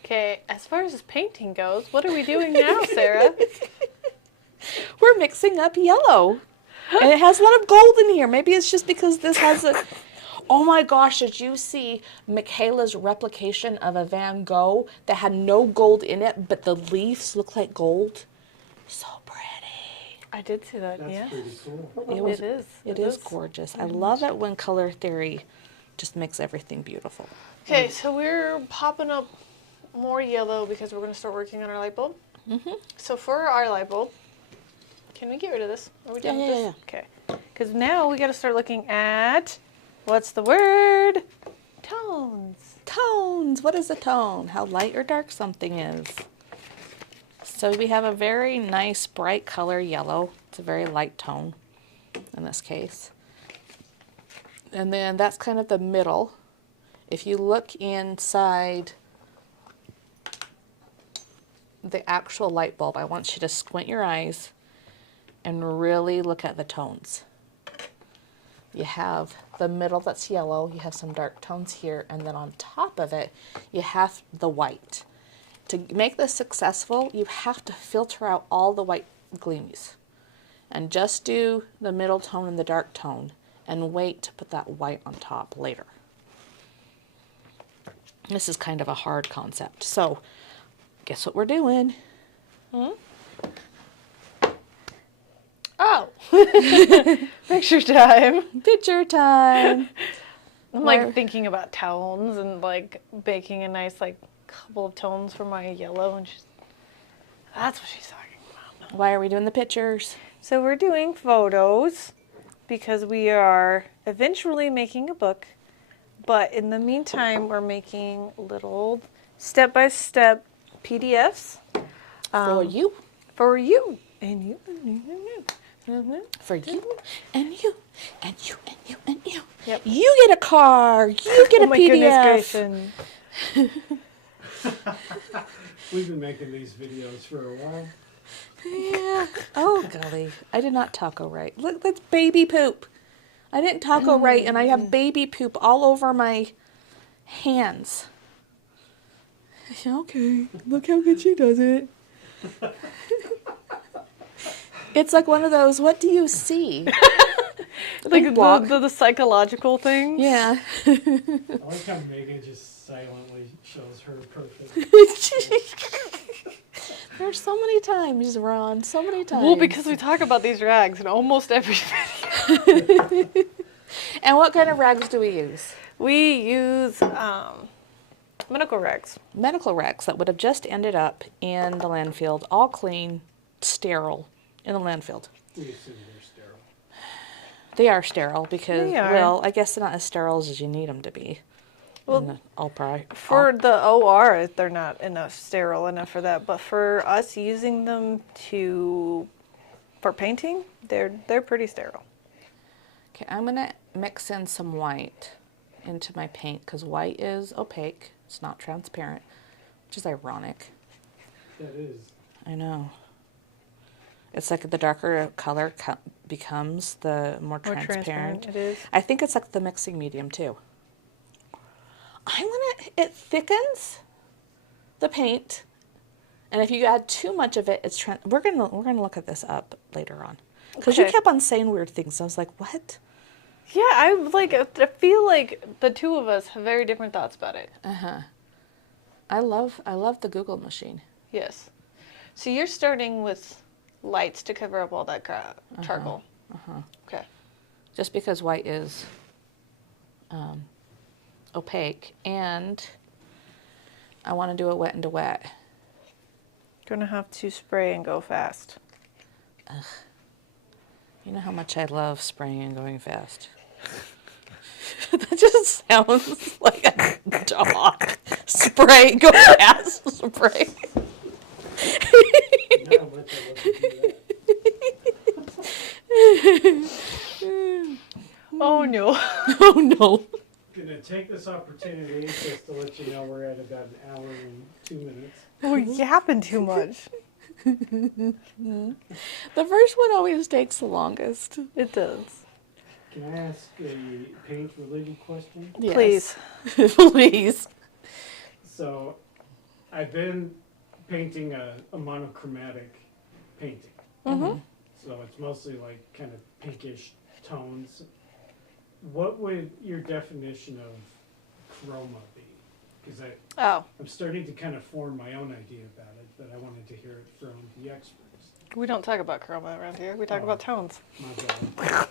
Okay, as far as this painting goes, what are we doing now, Sarah? We're mixing up yellow. And it has a lot of gold in here. Maybe it's just because this has a... Oh my gosh, did you see Michaela's replication of a Van Gogh that had no gold in it, but the leaves look like gold? So pretty. I did see that, That's yeah. pretty cool. It is. It is gorgeous. I love it when color theory just makes everything beautiful. Okay, so we're popping up more yellow because we're going to start working on our light bulb. So for our light bulb, can we get rid of this? Are we done with this? Okay. Because now we got to start looking at, what's the word? Tones. Tones. What is a tone? How light or dark something is. So we have a very nice bright color yellow. It's a very light tone in this case. And then that's kind of the middle. If you look inside the actual light bulb, I want you to squint your eyes and really look at the tones. You have the middle that's yellow, you have some dark tones here, and then on top of it, you have the white. To make this successful, you have to filter out all the white gleamies and just do the middle tone and the dark tone and wait to put that white on top later. This is kind of a hard concept. So, guess what we're doing? Oh! Picture time. Picture time. I'm like thinking about tones and like baking a nice couple of tones for my yellow, and that's what she's talking about. Why are we doing the pictures? So we're doing photos because we are eventually making a book, but in the meantime we're making little step-by-step PDFs For you. for you and you. For you and you and you and you and you. Yep. You get a card. You get Oh a my PDF. goodness gracious. We've been making these videos for a while. Yeah. Oh, golly. I did not taco right. Look, that's baby poop. I didn't taco right, and I have baby poop all over my hands. Okay. Look how good she does it. It's like one of those, what do you see? Like block. the psychological things. Yeah. I like how Megan just silently shows her perfect. There's so many times, Ron. So many times. Well, because we talk about these rags in almost every video. And what kind of rags do we use? We use medical rags. Medical rags that would have just ended up in the landfill, all clean, sterile, in the landfill. We assume they're sterile. They are sterile because, They are. well, I guess they're not as sterile as you need them to be. Well, For for the OR, they're not sterile enough for that. But for us using them for painting, they're pretty sterile. Okay, I'm gonna mix in some white into my paint because white is opaque. It's not transparent, which is ironic. That is. I know. It's like the darker color becomes, the more transparent. It is. I think it's like the mixing medium too. It thickens the paint And if you add too much of it, it's we're gonna look at this up later on, because you Okay. kept on saying weird things. I was like, what? Yeah, I feel like the two of us have very different thoughts about it. I love the Google machine. Yes. So you're starting with lights to cover up all that charcoal. Okay. Just because white is opaque, and I want to do it wet into wet. Gonna have to spray and go fast. You know how much I love spraying and going fast. That just sounds like a dog. Spray, go fast, spray. Not how much I love to do that. Oh no. Oh no. Gonna take this opportunity just to let you know we're at about an hour and 2 minutes. We're yapping too much. The first one always takes the longest. It does. Can I ask a paint-related question? Please. Please. So, I've been painting a monochromatic painting. Mm-hmm. So it's mostly like kind of pinkish tones. What would your definition of chroma be? Because Oh, I'm starting to kind of form my own idea about it, but I wanted to hear it from the experts. we don't talk about chroma around here. We talk Oh. about tones. My bad.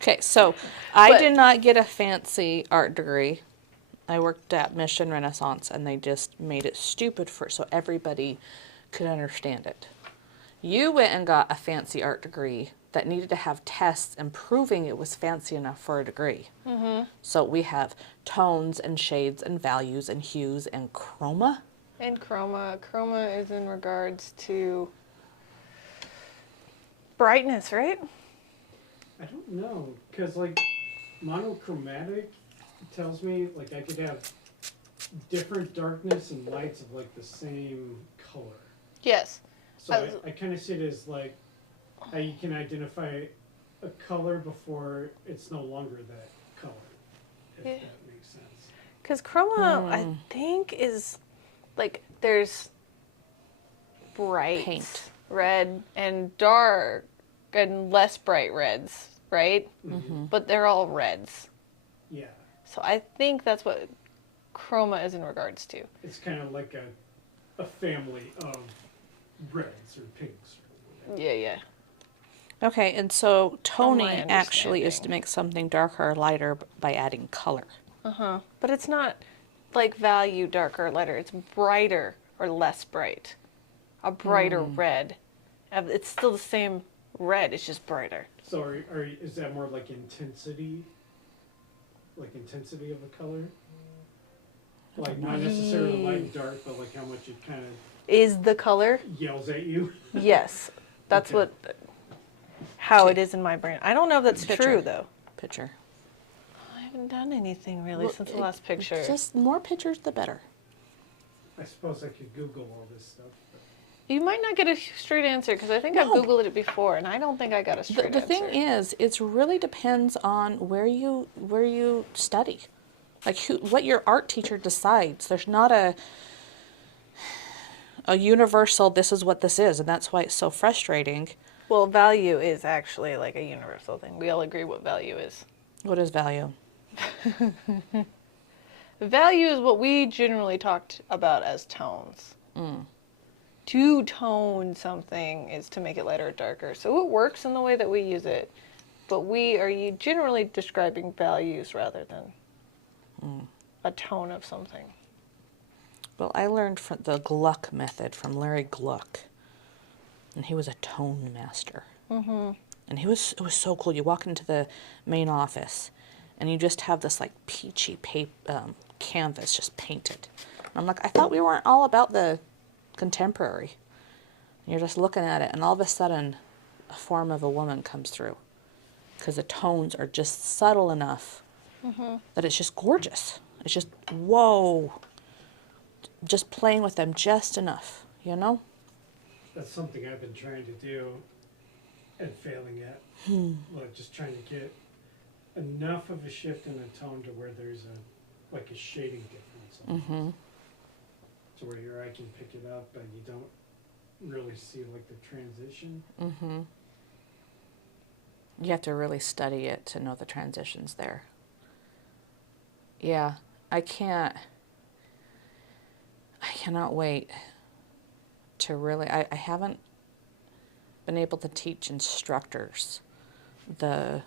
Okay, so I But- did not get a fancy art degree. I worked at Mission Renaissance, and they just made it stupid so everybody could understand it. You went and got a fancy art degree that needed to have tests and proving it was fancy enough for a degree. So we have tones and shades and values and hues and chroma. And chroma is in regards to brightness, right? I don't know, because like monochromatic tells me like I could have different darkness and lights of like the same color. Yes. So I kind of see it as like how you can identify a color before it's no longer that color, if Yeah. that makes sense. Because chroma, I think, is like there's bright Paint. red and dark and less bright reds, right? But they're all reds. Yeah, So I think that's what chroma is in regards to. it's kind of like a family of reds or pinks. Or whatever. Yeah. Okay, and so my toning actually is to understanding. make something darker or lighter by adding color. But it's not like value darker or lighter. It's brighter or less bright. A brighter red. It's still the same red. It's just brighter. So is that more like intensity? Like intensity of the color? Like not necessarily light and dark, but like how much it kind of Is the color? yells at you? Yes. That's Okay. how it is in my brain. I don't know if that's Picture. true though. Picture. I haven't done anything really Well, since the last picture. Just more pictures, the better. I suppose I could Google all this stuff. But You might not get a straight answer because I think I've No. Googled it before and I don't think I got a The, straight the answer. thing is, it really depends on where you study, like what your art teacher decides. There's not a universal. This is what this is, and that's why it's so frustrating. Well, value is actually like a universal thing. We all agree what value is. What is value? Value is what we generally talked about as tones. To tone something is to make it lighter or darker. So it works in the way that we use it, but we are generally describing values rather than a tone of something. Well, I learned from the Gluck method from Larry Gluck, and he was a tone master. And it was so cool. You walk into the main office, and you just have this like peachy canvas just painted. And I'm like, I thought we weren't all about the contemporary. And you're just looking at it, and all of a sudden, a form of a woman comes through, because the tones are just subtle enough that it's just gorgeous. It's just whoa. Just playing with them just enough, you know? that's something I've been trying to do and failing at. Like just trying to get enough of a shift in the tone to where there's a shading difference. So where your eye can pick it up and you don't really see like the transition. Mm-hmm. You have to really study it to know the transitions there. Yeah, I cannot wait to really, I haven't been able to teach instructors the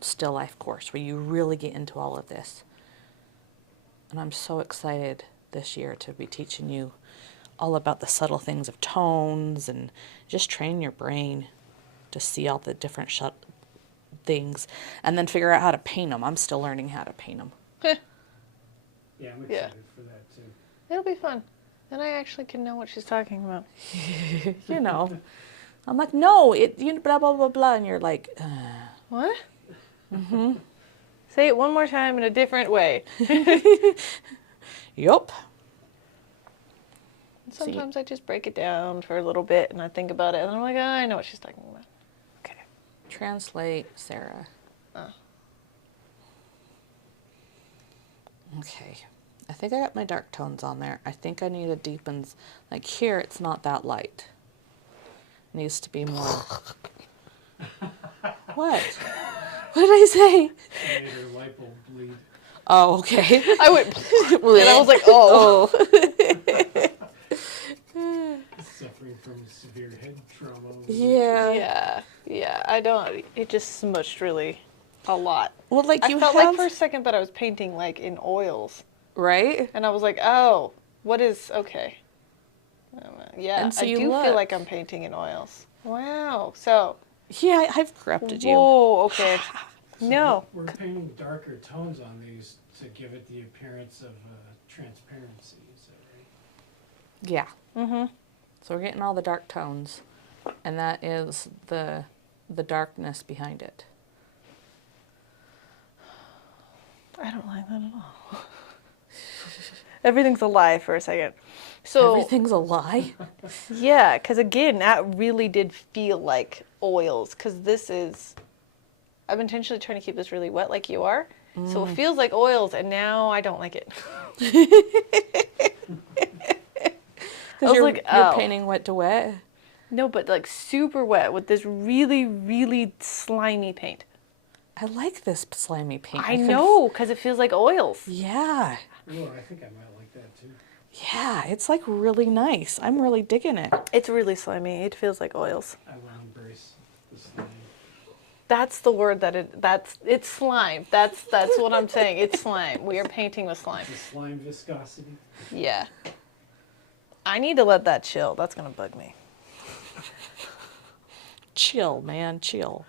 still life course where you really get into all of this. And I'm so excited this year to be teaching you all about the subtle things of tones and just train your brain to see all the different things and then figure out how to paint them. I'm still learning how to paint them. Yeah, I'm Yeah. excited for that too. It'll be fun. Then I actually can know what she's talking about. You know, I'm like, no, blah, blah, blah, blah. And you're like, What? Mm-hmm. Say it one more time in a different way. yup. Sometimes I just break it down for a little bit and I think about it and I'm like, I know what she's talking about. Okay. Translate, Sarah. Oh. Okay. I think I got my dark tones on there. I think I need to deepen. Like here, it's not that light. It needs to be more. What? What did I say? She made her light bulb bleed. Oh, okay. I went, and I was like, oh. Suffering from severe head trauma. Yeah. Yeah, I don't, it just smushed really a lot. Well, like I you felt have, like for a second that I was painting like in oils. right? And I was like, oh, what is, okay. Yeah, And so I you do look. feel like I'm painting in oils. Wow. So, Yeah, I've corrupted you. whoa, okay. So No. We're painting darker tones on these to give it the appearance of transparency. Is that right? Yeah. Mm-hmm. So we're getting all the dark tones, and that is the darkness behind it. I don't like that at all. Everything's a lie for a second. So, Everything's a lie. yeah, because again, that really did feel like oils. Because this is, I'm intentionally trying to keep this really wet like you are. So it feels like oils, and now I don't like it. Because you're, like, you're oh. painting wet to wet. No, but like super wet with this really, really slimy paint. I like this slimy paint. I know, because it feels like oils. Yeah. Oh, I think I might like that too. Yeah, it's like really nice. I'm really digging it. It's really slimy. It feels like oils. I will embrace the slime. That's the word it's slime. That's what I'm saying. It's slime. We are painting with slime. The slime viscosity. Yeah. I need to let that chill. That's going to bug me. Chill, man, chill.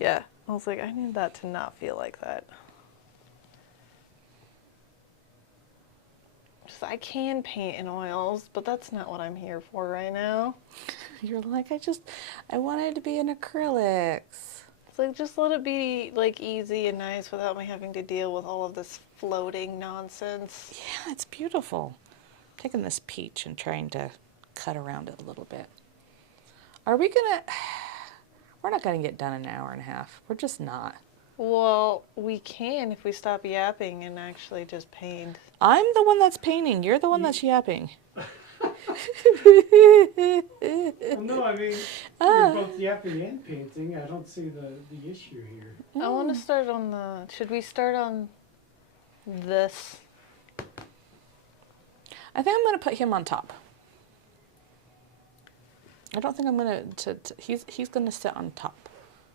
Yeah. I was like, I need that to not feel like that. Just, I can paint in oils, but that's not what I'm here for right now. You're like, I wanted to be in acrylics. It's like, just let it be like easy and nice without me having to deal with all of this floating nonsense. Yeah, it's beautiful. Taking this peach and trying to cut around it a little bit. We're not going to get done in an hour and a half. We're just not. Well, we can if we stop yapping and actually just paint. I'm the one that's painting. You're the one that's yapping. Well, no, I mean, you're both yapping and painting. I don't see the issue here. I want to start on should we start on this? I think I'm going to put him on top. I don't think I'm going to he's going to sit on top.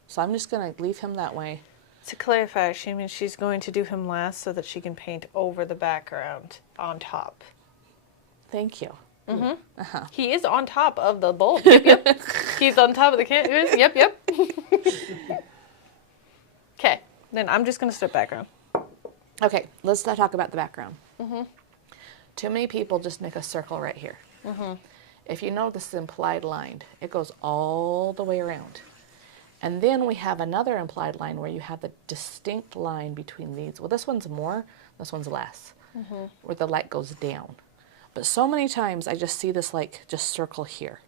So I'm just going to leave him that way. To clarify, she means she's going to do him last so that she can paint over the background on top. Thank you. Mm-hmm. Uh-huh. He is on top of the bulb. Yep. He's on top of the canvas. Yep. Okay, then I'm just going to start background. Okay, let's not talk about the background. Mm-hmm. Too many people just make a circle right here. Mm-hmm. If you know this is implied line, it goes all the way around. And then we have another implied line where you have the distinct line between these. Well, this one's more, this one's less, where the light goes down. But so many times I just see this like just circle here.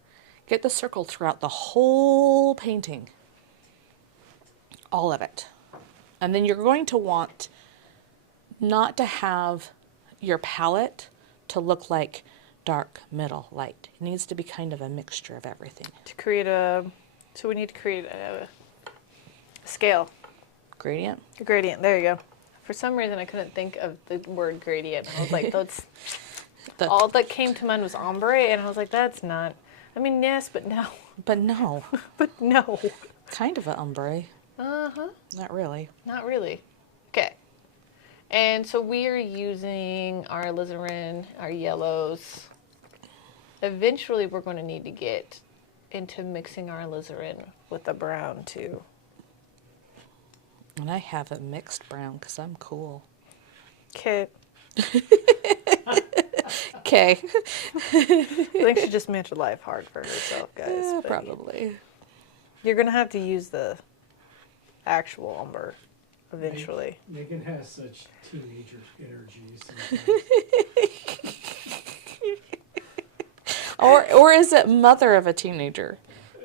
Get the circle throughout the whole painting. All of it. And then you're going to want not to have your palette to look like dark, middle, light. It needs to be kind of a mixture of everything. So we need to create a scale. Gradient? A gradient, there you go. For some reason I couldn't think of the word gradient. I was like, all that came to mind was ombre, and I was like, that's not, I mean, yes, but no. But no. But no. Kind of an ombre. Uh-huh. Not really. Not really. Okay. And so we are using our alizarin, our yellows. Eventually we're going to need to get into mixing our alizarin with the brown too. And I have a mixed brown because I'm cool. Okay. Okay. I think she just made your life hard for herself, guys. Yeah, but probably. You're going to have to use the actual umber eventually. Megan has such teenager energy sometimes. Or is it mother of a teenager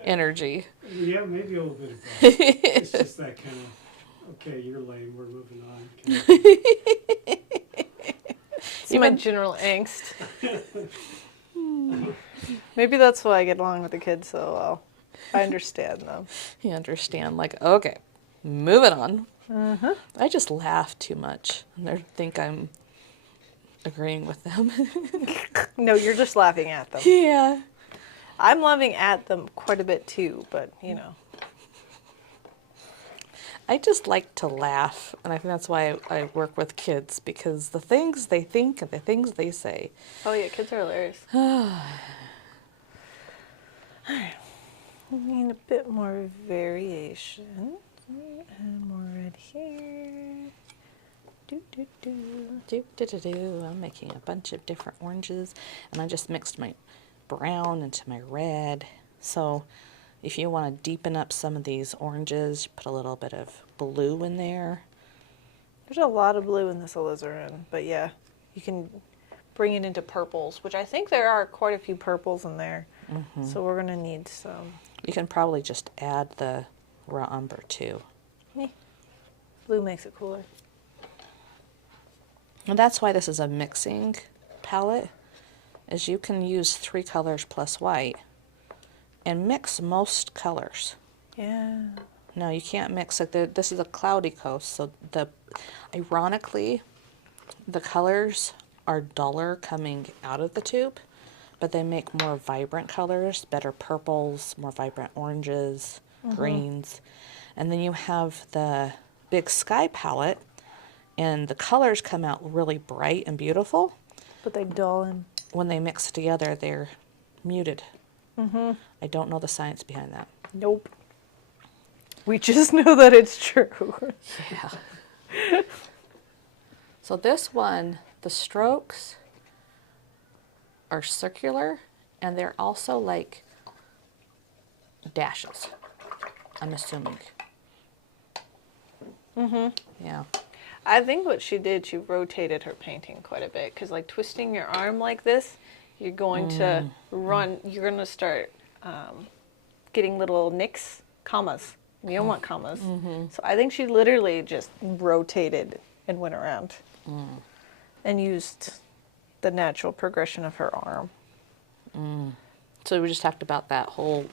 energy? Yeah, maybe a little bit of both. It's just that kind of, okay, you're lame, we're moving on. It's my general angst. Maybe that's why I get along with the kids so well. I understand them. You understand, like, okay, moving on. Uh-huh. I just laugh too much. And they think I'm agreeing with them. No, you're just laughing at them. Yeah. I'm laughing at them quite a bit too, but you know. I just like to laugh, and I think that's why I work with kids, because the things they think and the things they say. Oh yeah, kids are hilarious. Alright. We need a bit more variation. And more red here. I'm making a bunch of different oranges, and I just mixed my brown into my red. So if you want to deepen up some of these oranges, put a little bit of blue in there. There's a lot of blue in this alizarin, but yeah, you can bring it into purples, which I think there are quite a few purples in there. Mm-hmm. So we're going to need some. You can probably just add the raw umber too. Blue makes it cooler. And that's why this is a mixing palette, is you can use 3 colors plus white and mix most colors. Yeah. No, you can't mix like this is a cloudy coast, so ironically the colors are duller coming out of the tube, but they make more vibrant colors, better purples, more vibrant oranges, greens. And then you have the Big Sky palette, and the colors come out really bright and beautiful. But they dull in. When they mix together, they're muted. I don't know the science behind that. Nope. We just know that it's true. Yeah. So this one, the strokes are circular, and they're also like dashes, I'm assuming. Yeah. I think what she did, she rotated her painting quite a bit, because like twisting your arm like this, you're going to you're going to start getting little nicks, commas. You don't want commas. So I think she literally just rotated and went around and used the natural progression of her arm. So we just talked about that whole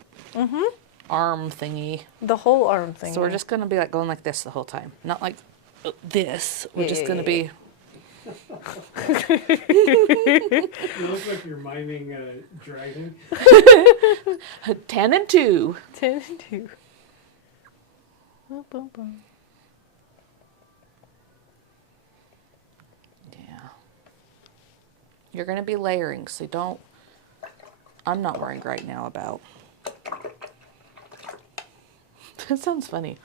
arm thingy. The whole arm thing. So we're just going to be like going like this the whole time. Not like this. We're just going to be... You look like you're miming driving. 10 and 2. 10 and 2. Boom, boom, boom. Yeah. You're going to be layering, so don't... I'm not worrying right now about... That sounds funny.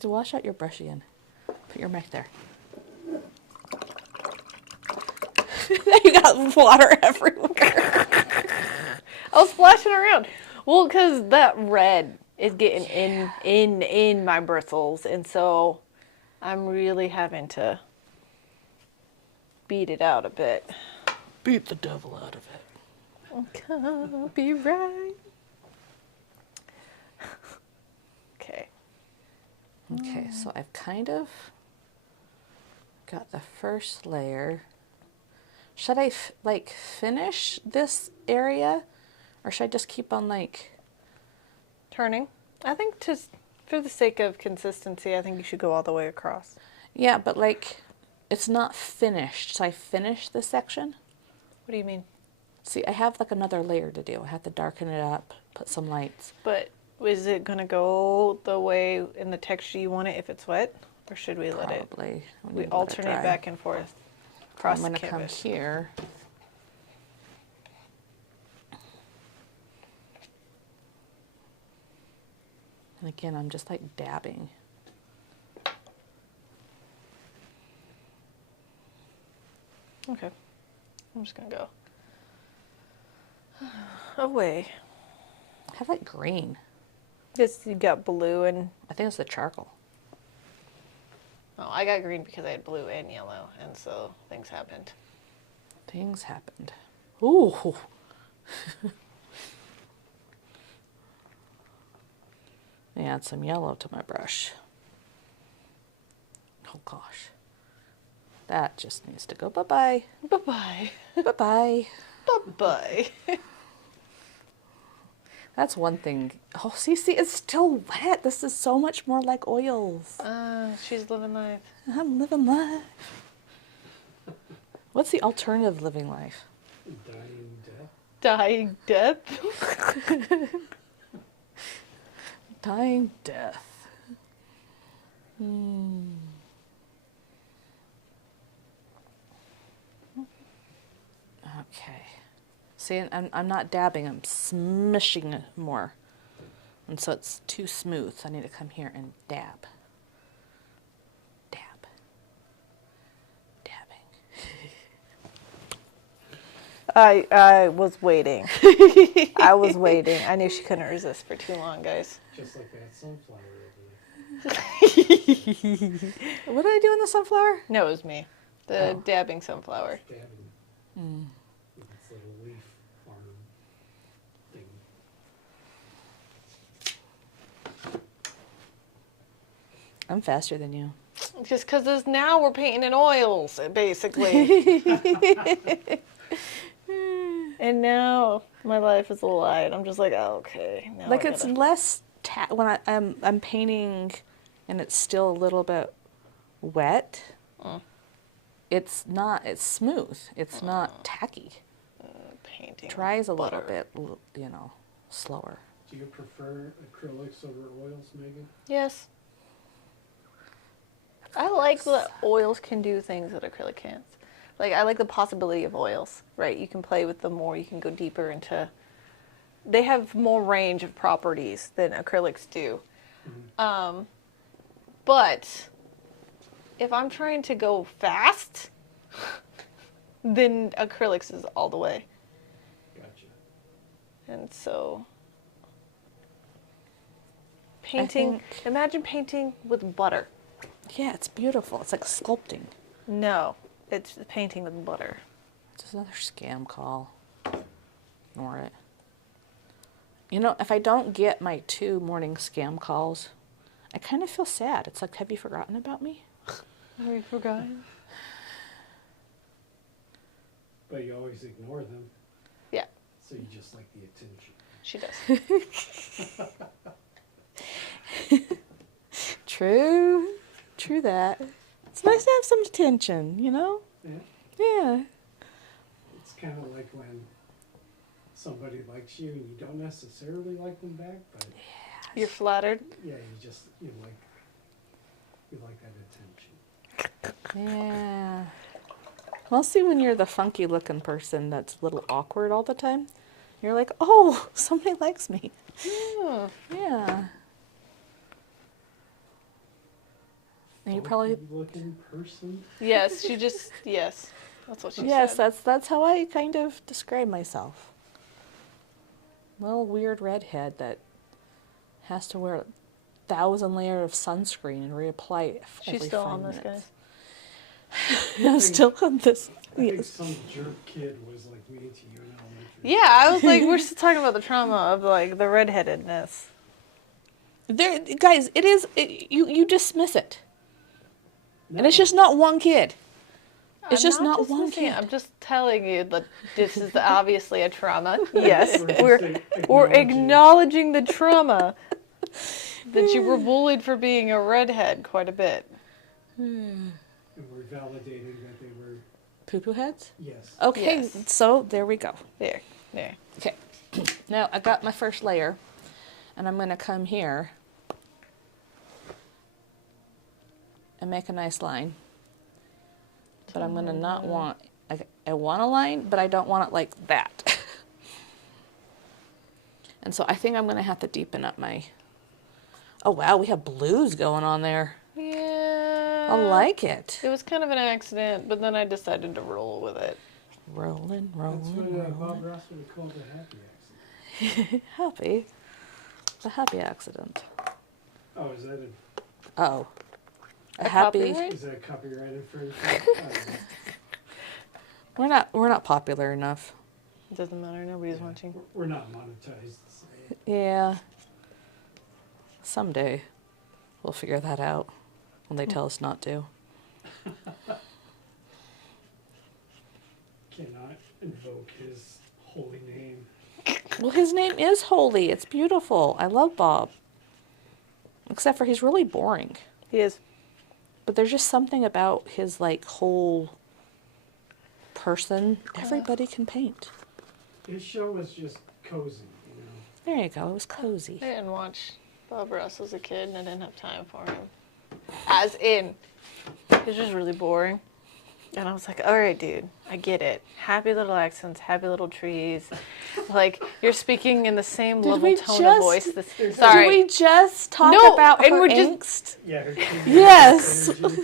To wash out your brush again. Put your mic there. You got water everywhere. I was splashing around. Well, because that red is getting in my bristles, and so I'm really having to beat it out a bit. Beat the devil out of it. Copyright. Okay. Okay, so I've kind of got the first layer. Should I like finish this area, or should I just keep on like? Turning. I think for the sake of consistency, I think you should go all the way across. Yeah, but like, it's not finished. So I finish this section. What do you mean? See, I have like another layer to do. I have to darken it up, put some lights. But is it going to go the way in the texture you want it if it's wet? Or should we let it? Probably. We alternate back and forth across I'm the going to come canvas. here. And again, I'm just like dabbing. Okay. I'm just going to go away. I have like green. Yes, you got blue and... I think it's the charcoal. Oh, I got green because I had blue and yellow, and so things happened. Things happened. Ooh. Add some yellow to my brush. Oh gosh. That just needs to go bye-bye. Bye-bye. Bye-bye. Bye-bye. That's one thing. Oh, see, it's still wet. This is so much more like oils. She's living life. I'm living life. What's the alternative living life? Dying death. Dying death? Dying death. Okay. See, I'm not dabbing, I'm smishing it more. And so it's too smooth. So I need to come here and dab. Dab. Dabbing. I was waiting. I was waiting. I knew she couldn't resist for too long, guys. Just like that sunflower over What did I do in the sunflower? No, it was me. The dabbing sunflower. there. Dabbing. With its little leaf farm thing. I'm faster than you. Just because now we're painting in oils, basically. And now my life is a lie. And I'm just like, oh, okay. Now Like I it's gotta- less when I'm painting, and it's still a little bit wet. It's not. It's smooth. It's not tacky. painting. Dries a little butter. bit, slower. Do you prefer acrylics over oils, Megan? Yes. I like that oils can do things that acrylic can't. Like, I like the possibility of oils, right? You can play with them more. You can go deeper into... They have more range of properties than acrylics do. But if I'm trying to go fast, then acrylics is all the way. Gotcha. And so... Painting... Imagine painting with butter. Yeah, it's beautiful. It's like sculpting. No, it's painting with butter. It's another scam call. Ignore it. If I don't get my 2 morning scam calls, I kind of feel sad. It's like, have you forgotten about me? Have you forgotten? But you always ignore them, Yeah, so you just like the attention. she does. True that. It's nice to have some attention, Yeah. Yeah. It's kind of like when somebody likes you and you don't necessarily like them back, but You're flattered? yeah, you like that attention. Yeah. Well, see, when you're the funky looking person that's a little awkward all the time, you're like, oh, somebody likes me. Yeah. And you probably... Looking person. Yes, yes. That's what she Yes, said. that's how I kind of describe myself. Little weird redhead that has to wear 1,000 layers of sunscreen and reapply it every She's still 5 on this, minutes. guys. I'm still on this. I think Yes. some jerk kid was like mean to you in elementary. Yeah, I was like, we're still talking about the trauma of, like, the redheadedness. Guys, you dismiss it. No, And it's just not one kid. It's just not one dismissing it. kid. I'm just telling you that this is obviously a trauma. Yes, We're we're just acknowledging the trauma that you were bullied for being a redhead quite a bit. And we're validating that they were, Poo-poo heads? yes. Okay, Yes. so there we go. There. Okay. Now I got my first layer, and I'm going to come here and make a nice line. But I'm going to not want, I want a line, but I don't want it like that. And so I think I'm going to have to deepen up my, oh wow, we have blues going on there. Yeah. I like it. It was kind of an accident, but then I decided to roll with it. Rolling, That's rolling, what Bob rolling. Ross would have called a happy accident. Happy. The happy accident. Oh, is that Oh. A A happy. copyright? is that copyright infringement? We're not popular enough. It doesn't matter. Nobody's watching. We're not monetized. So. Yeah. Someday we'll figure that out when they tell us not to. Cannot invoke his holy name. Well, his name is holy. It's beautiful. I love Bob. Except for he's really boring. He is. But there's just something about his like whole person. Everybody can paint. His show was just cozy, you know. There you go. It was cozy. I didn't watch Bob Ross as a kid, and I didn't have time for him. As in, it was just really boring. And I was like, all right, dude, I get it. Happy little accents, happy little trees. Like, you're speaking in the same Did level we tone just- of voice. Did Sorry. we just talk No, about and her we're just- angst? Yeah, her Yes. energy.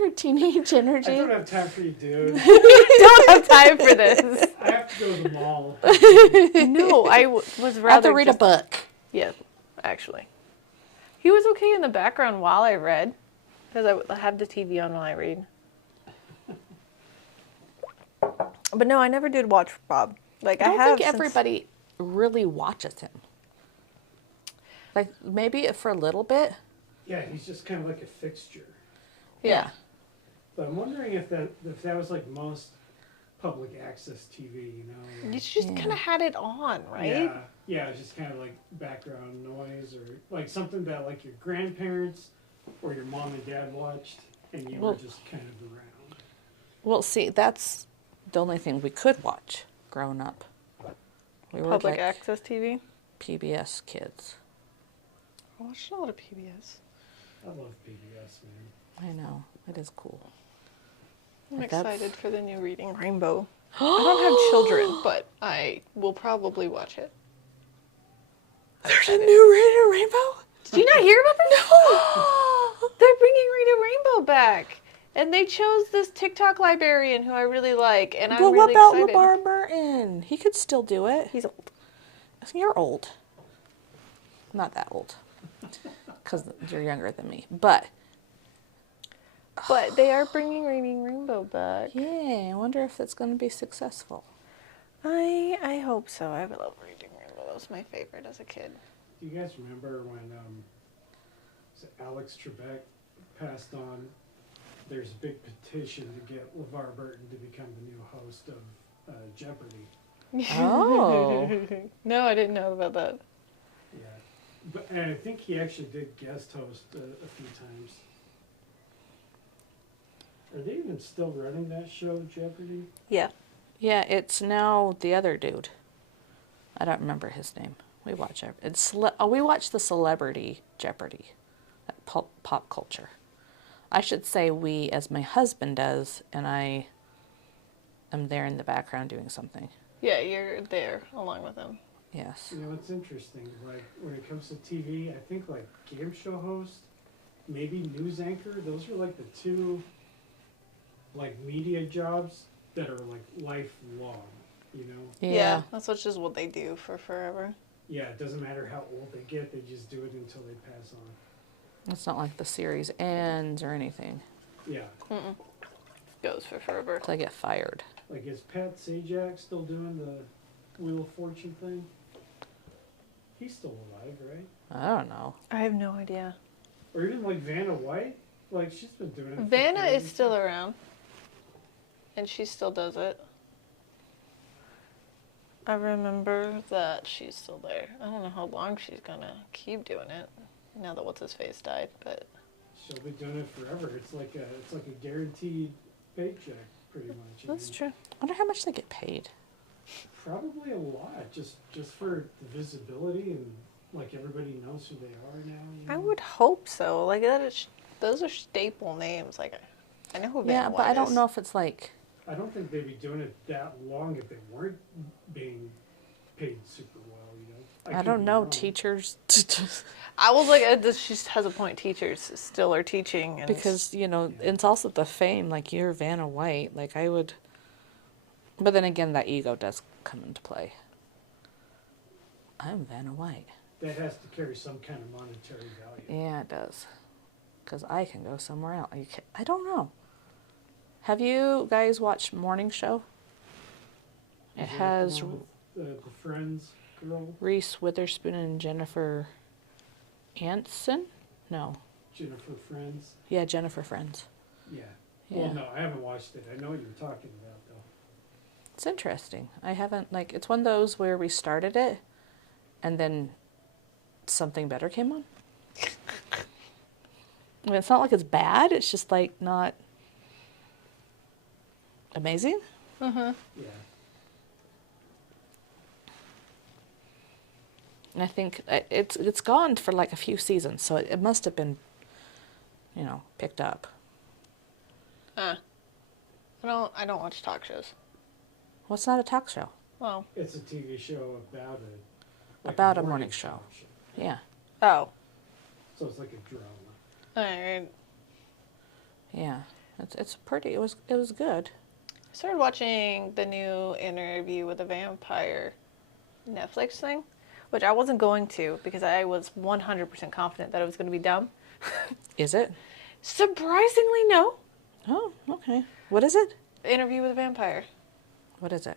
Her teenage I energy. don't have time for you, dude. don't have time for this. I have to go to the mall. No, I was I have rather to read just, a book. Yeah, actually. He was okay in the background while I read, because I would have the TV on while I read. But no, I never did watch Bob. Like I don't have think since- everybody really watches him. Like maybe for a little bit. Yeah, he's just kind of like a fixture. Yeah. But I'm wondering if that was like most public access TV, you know? You Like, just Yeah. kind of had it on, right? Yeah, it's just kind of like background noise or like something that like your grandparents or your mom and dad watched and you Well- were just kind of around. Well, see, that's the only thing we could watch growing up. We were Public like access TV. PBS kids. I watched a lot of PBS. I love PBS, man. I know. It is cool. I'm Like that- excited for the new Reading Rainbow. I don't have children, but I will probably watch it. There's a new Reader Rainbow? Did you not hear about this? No! They're bringing Reading Rainbow back. And they chose this TikTok librarian who I really like, and I'm But really what about excited. LeVar Burton? He could still do it. He's old. You're old. Not that old. Because you're younger than me. But, But they are bringing Reading Rainbow back. yeah, I wonder if it's going to be successful. I hope so. I love Reading Rainbow. That was my favorite as a kid. Do you guys remember when was it Alex Trebek passed on? There's a big petition to get LeVar Burton to become the new host of Jeopardy. Oh. No, I didn't know about that. Yeah, but and I think he actually did guest host a few times. Are they even still running that show, Jeopardy? Yeah. Yeah, it's now the other dude. I don't remember his name. We watch we watch the Celebrity Jeopardy, pop culture. I should say we, as my husband does, and I am there in the background doing something. Yeah, you're there along with them. Yes. You know, it's interesting. Like when it comes to TV, I think like game show host, maybe news anchor. Those are like the two like media jobs that are like lifelong. You know? Yeah. That's just what they do for forever. Yeah, it doesn't matter how old they get; they just do it until they pass on. It's not like the series ends or anything. Yeah, Goes for forever. Until I get fired. like is Pat Sajak still doing the Wheel of Fortune thing? He's still alive, right? I don't know. I have no idea. Or even like Vanna White, like she's been doing it. for Vanna is 30 still around. And she still does it. I remember that she's still there. I don't know how long she's gonna keep doing it. Now that what's-his-face died, but... She'll be doing it forever. It's like a guaranteed paycheck, pretty much. That's true. I wonder how much they get paid. Probably a lot, just for the visibility and like everybody knows who they are now. You know? I would hope so. Like, those are staple names. Like, I know who Vanna Yeah, but White I don't is. know if it's like... I don't think they'd be doing it that long if they weren't being paid super well, you know? I could don't be know, wrong. teachers... I was like, she has a point. Teachers still are teaching. And Because, you know, it's also the fame, like, you're Vanna White. Like, I would... But then again, that ego does come into play. I'm Vanna White. That has to carry some kind of monetary value. Yeah, it does. Because I can go somewhere else. I don't know. Have you guys watched Morning Show? It Is that has the one with the Friends girl, Reese Witherspoon and Jennifer Aniston? No. Jennifer Friends? Yeah, Jennifer Friends. Yeah. Yeah. Well, no, I haven't watched it. I know what you're talking about, though. It's interesting. I haven't, like, it's one of those where we started it and then something better came on. I mean, it's not like it's bad. It's just, like, not amazing. Yeah. And I think it's gone for, like, a few seasons, so it must have been, you know, picked up. I don't watch talk shows. Well, it's not a talk show. Well, It's a TV show About a morning show. show. Yeah. oh, So it's like a drama. alright. Yeah. It's pretty. It was good. I started watching the new Interview with a Vampire Netflix thing, which I wasn't going to because I was 100% confident that it was going to be dumb. Is it? Surprisingly, no. Oh, okay. What is it? Interview with a Vampire. What is it?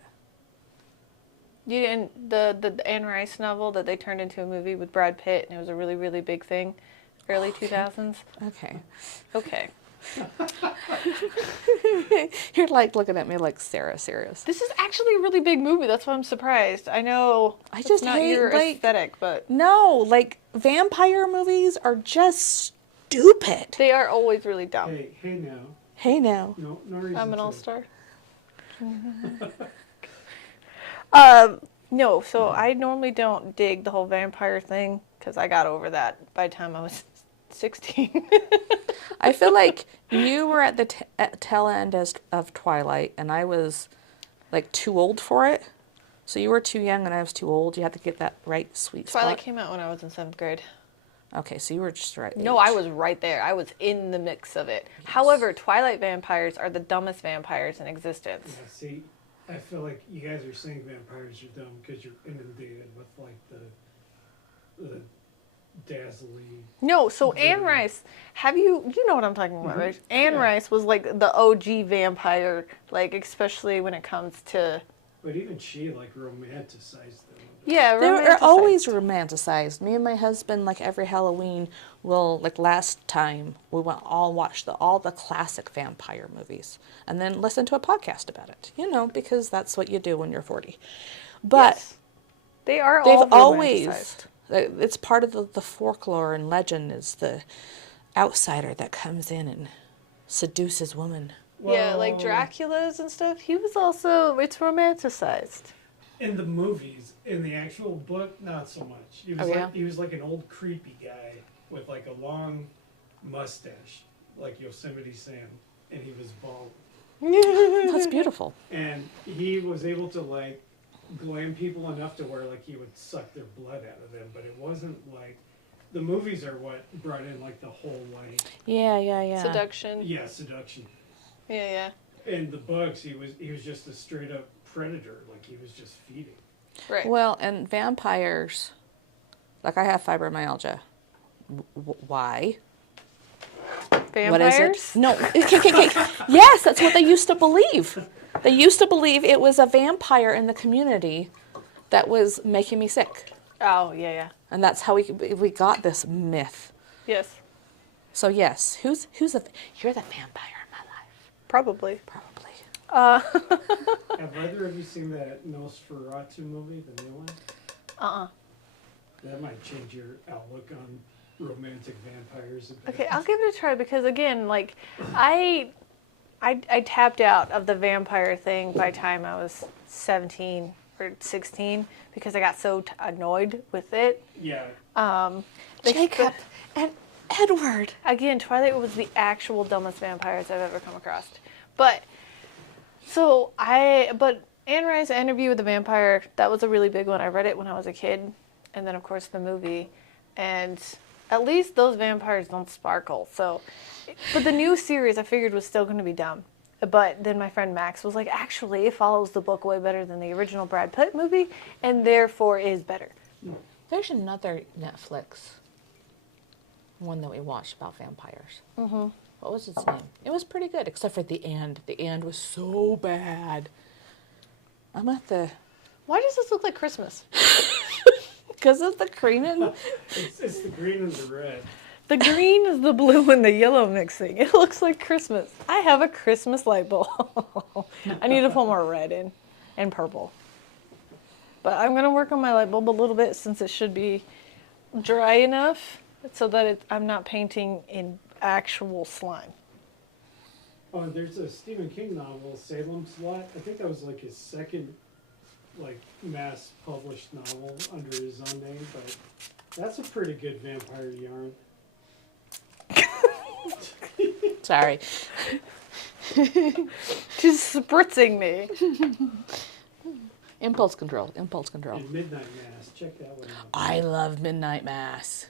You didn't the Anne Rice novel that they turned into a movie with Brad Pitt, and it was a really, really big thing, early 2000s. Okay. Okay. You're like looking at me like, Sarah, serious. This is actually a really big movie. That's why I'm surprised. I know I it's just not hate, your like- aesthetic, but No, like, vampire movies are just stupid. they are always really dumb. Hey now. Hey now. No reason I'm an to. all-star. No, so I normally don't dig the whole vampire thing because I got over that by the time I was 16. I feel like you were at the tail end of Twilight, and I was, like, too old for it. So you were too young, and I was too old. You had to get that right sweet spot. Twilight came out when I was in 7th grade. Okay, so you were just right. No, I was right there. I was in the mix of it. However, Twilight vampires are the dumbest vampires in existence. Yeah, see, I feel like you guys are saying vampires are dumb because you're inundated with like the dazzling. No, so Anne Rice, you know what I'm talking about, right? Anne Yeah. Rice was like the OG vampire, like especially when it comes to But even she like romanticized them. yeah, They were romanticized. always romanticized. Me and my husband, like every Halloween, like last time, we went all watch all the classic vampire movies, and then listen to a podcast about it. You know, because that's what you do when you're 40. But Yes. They are they've all always, romanticized. it's part of the folklore and legend is the outsider that comes in and seduces women. Yeah, like Well, Dracula's and stuff. He was also, it's romanticized. In the movies, in the actual book, not so much. He was Oh, like yeah? he was like an old creepy guy with like a long mustache, like Yosemite Sam, and he was bald. That's beautiful. And he was able to like glam people enough to where like he would suck their blood out of them, but it wasn't like the movies are what brought in like the whole like Yeah. Seduction. seduction. Yeah. In the books, he was just a straight up predator, like he was just feeding. Right. Well, and vampires, like I have fibromyalgia. Why? Vampires? What is it? No. Yes, that's what they used to believe. They used to believe it was a vampire in the community that was making me sick. Oh, yeah. And that's how we got this myth. Yes. So yes, you're the vampire in my life. Probably. Probably. Have either of you seen that Nosferatu movie, the new one? That might change your outlook on romantic vampires a bit. Okay, I'll give it a try because again, like I tapped out of the vampire thing by the time I was 17 or 16 because I got so annoyed with it. Yeah. Jacob and Edward. Again, Twilight was the actual dumbest vampires I've ever come across. But Anne Rice's Interview with the Vampire, that was a really big one. I read it when I was a kid, and then of course the movie, and at least those vampires don't sparkle. So, but the new series I figured was still going to be dumb. But then my friend Max was like, actually, it follows the book way better than the original Brad Pitt movie, and therefore is better. There's another Netflix one that we watched about vampires. Mm-hmm. What was its name? It was pretty good, except for the end. The end was so bad. I'm at the... Why does this look like Christmas? Because of the green and... It's the green and the red. The green is the blue and the yellow mixing. It looks like Christmas. I have a Christmas light bulb. I need to put more red in and purple. But I'm going to work on my light bulb a little bit since it should be dry enough so that I'm not painting in actual slime. Oh, and there's a Stephen King novel, Salem's Lot. I think that was like his second, like, mass published novel under his own name, but that's a pretty good vampire yarn. Sorry. She's spritzing me. Impulse control. Impulse control. And Midnight Mass, check that one out. I love Midnight Mass.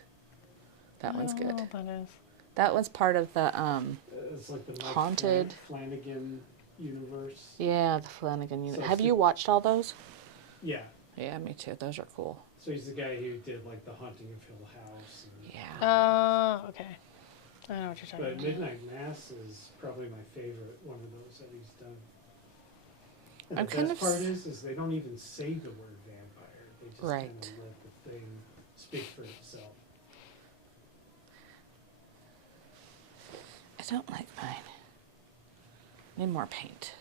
That one's good. Oh, that is. That was part of the, It's like the Mike Haunted. Flanagan universe. yeah, the Flanagan unit. So Have it's you watched all those? Yeah. Yeah, me too. Those are cool. So he's the guy who did like The Haunting of Hill House. And, Yeah. Okay. I know what you're talking but about. Midnight Mass is probably my favorite one of those that he's done. And I'm the kind best of part is they don't even say the word vampire. They just Right. kind of let the thing speak for itself. I don't like mine. Need more paint.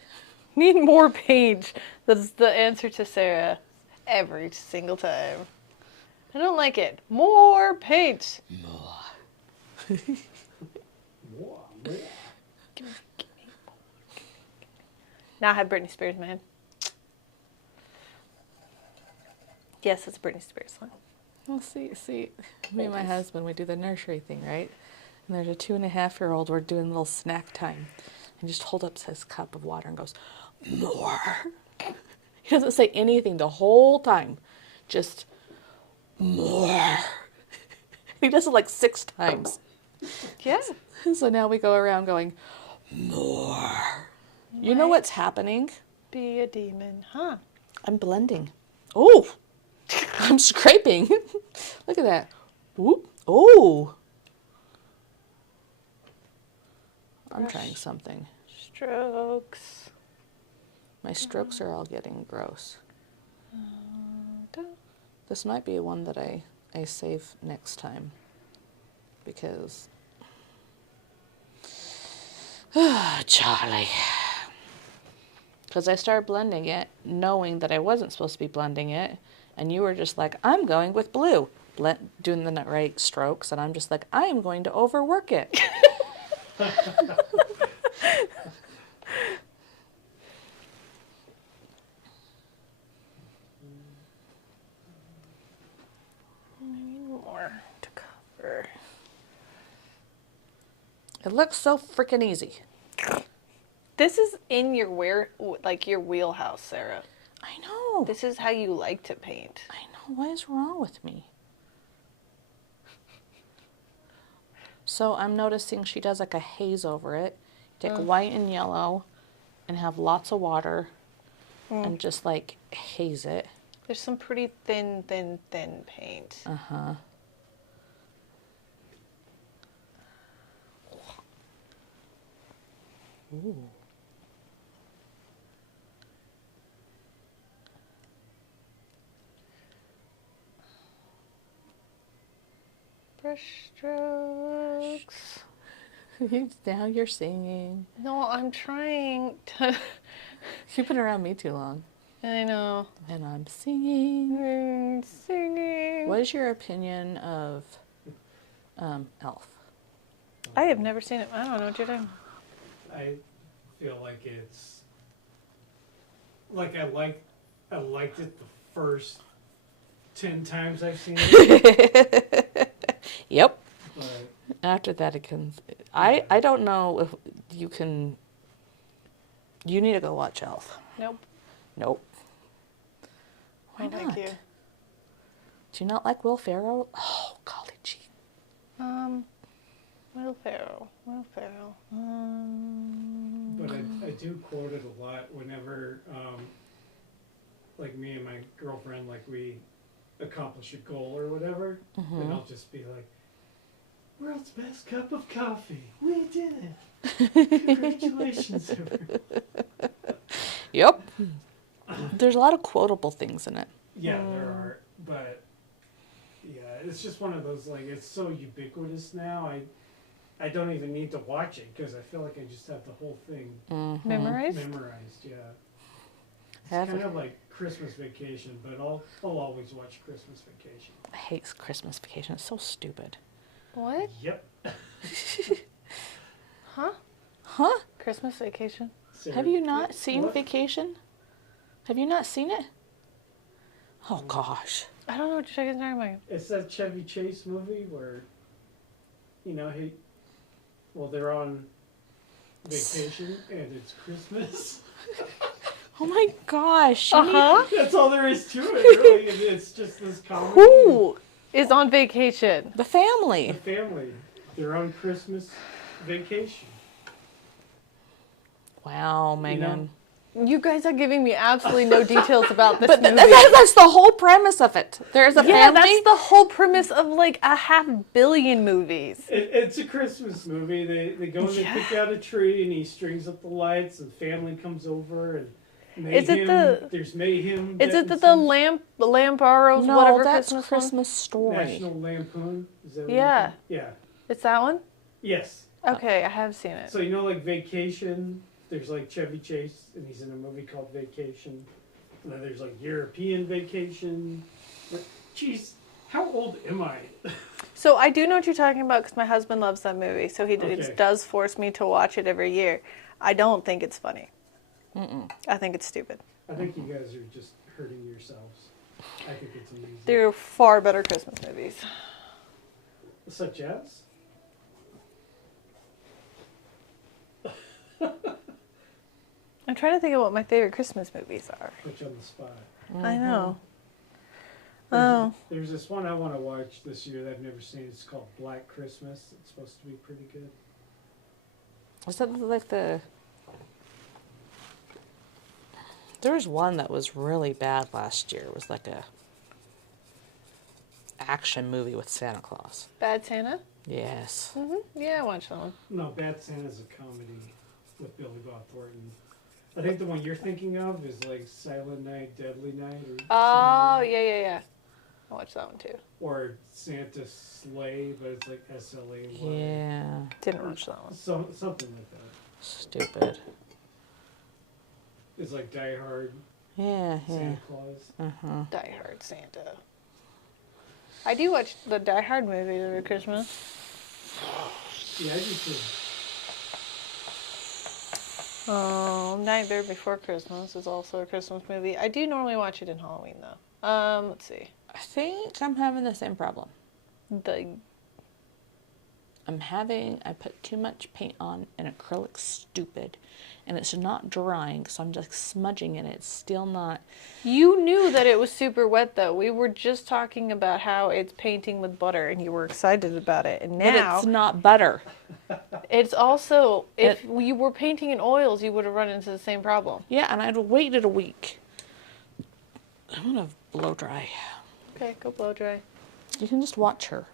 Need more paint. That's the answer to Sarah every single time. I don't like it. More paint. More. Wow, yeah. Now I have Britney Spears, man. Yes, it's a Britney Spears song. Well, see, me and my husband, we do the nursery thing, right? And there's a 2.5-year-old, we're doing a little snack time. And just hold up his cup of water and goes, more. He doesn't say anything the whole time. Just, more. He does it like 6 times. Yeah. So now we go around going, more. You know what's happening? Be a demon, huh? I'm blending. Oh, I'm scraping. Look at that. Whoop. Oh. I'm trying something. Strokes. My strokes are all getting gross. This might be one that I save next time. Because... Charlie. Because I started blending it, knowing that I wasn't supposed to be blending it, and you were just like, I'm going with blue. Doing the right strokes, and I'm just like, I am going to overwork it. More to cover. It looks so freaking easy. This is in your your wheelhouse, Sarah. I know. This is how you like to paint. I know. What is wrong with me? So I'm noticing she does like a haze over it. Take white and yellow and have lots of water and just like haze it. There's some pretty thin paint. Uh-huh. Ooh. Brush strokes. Now you're singing. No, I'm trying to You've been around me too long. I know. And I'm singing. Singing. What is your opinion of Elf? I have never seen it. I don't know what you're doing. I feel like it's like I liked it the first 10 times I've seen it. Yep. But After that, it can. I don't know if you can. You need to go watch Elf. Nope. Nope. Why No, not? thank you. Do you not like Will Ferrell? Oh, golly gee. Will Ferrell. but I do quote it a lot whenever like me and my girlfriend, like we accomplish a goal or whatever, and I'll just be like, "World's best cup of coffee. We did it. Congratulations." Yep. There's a lot of quotable things in it. Yeah, there are, but yeah, it's just one of those, like, it's so ubiquitous now. I don't even need to watch it because I feel like I just have the whole thing Memorized? memorized. Yeah, it's Have kind it. of like Christmas Vacation, but I'll always watch Christmas Vacation. I hate Christmas Vacation. It's so stupid. What? Yep. Huh? Huh? Christmas Vacation? Have you not seen What? Vacation? Have you not seen it? Oh gosh. I don't know what you're talking about. It's that Chevy Chase movie where, they're on vacation and it's Christmas. Oh my gosh. you need- That's all there is to it, really. It's just this comedy. Who is on vacation? The family. The family, they're on Christmas vacation. Wow, Megan. You guys are giving me absolutely no details about this But movie. that's the whole premise of it. There's a Yeah, family. that's the whole premise of like a 500 million movies. It's a Christmas movie. They go and they pick out a tree and he strings up the lights and family comes over and mayhem. Is it the- There's mayhem. Is it that the ensues. lamp borrows No, whatever that's Christmas Christmas Story. National Lampoon? Is that what Yeah. Yeah. one? It's that one? Yes. Okay, I have seen it. So like Vacation, there's like Chevy Chase and he's in a movie called Vacation. And then there's like European Vacation. But, geez, how old am I? So I do know what you're talking about because my husband loves that movie. So Okay. it does force me to watch it every year. I don't think it's funny. I think it's stupid. I think you guys are just hurting yourselves. I think it's amazing. There are far better Christmas movies. Such as? I'm trying to think of what my favorite Christmas movies are. Put you on the spot. I know. There's this one I want to watch this year that I've never seen. It's called Black Christmas. It's supposed to be pretty good. Was that like the... There was one that was really bad last year. It was like a action movie with Santa Claus. Bad Santa? Yes. Yeah, I watched that one. No, Bad Santa's a comedy with Billy Bob Thornton. I think the one you're thinking of is like Silent Night, Deadly Night, or Oh, something. yeah. I watched that one too. Or Santa's Sleigh, but it's like SLA. Yeah. Didn't watch that one. Something like that. Stupid. It's like Die Hard, Yeah, yeah. Santa Claus. Die Hard Santa. I do watch the Die Hard movies over Christmas. Yeah, I do too. Nightmare Before Christmas is also a Christmas movie. I do normally watch it in Halloween though. Let's see. I think I'm having the same problem. I put too much paint on and acrylic's stupid. And it's not drying, so I'm just smudging it. It's still not. You knew that it was super wet though. We were just talking about how it's painting with butter and you were excited about it. And But now it's not butter. it's also, if you were painting in oils, you would have run into the same problem. Yeah, and I'd waited a week. I'm gonna blow dry. Okay, go blow dry. You can just watch her.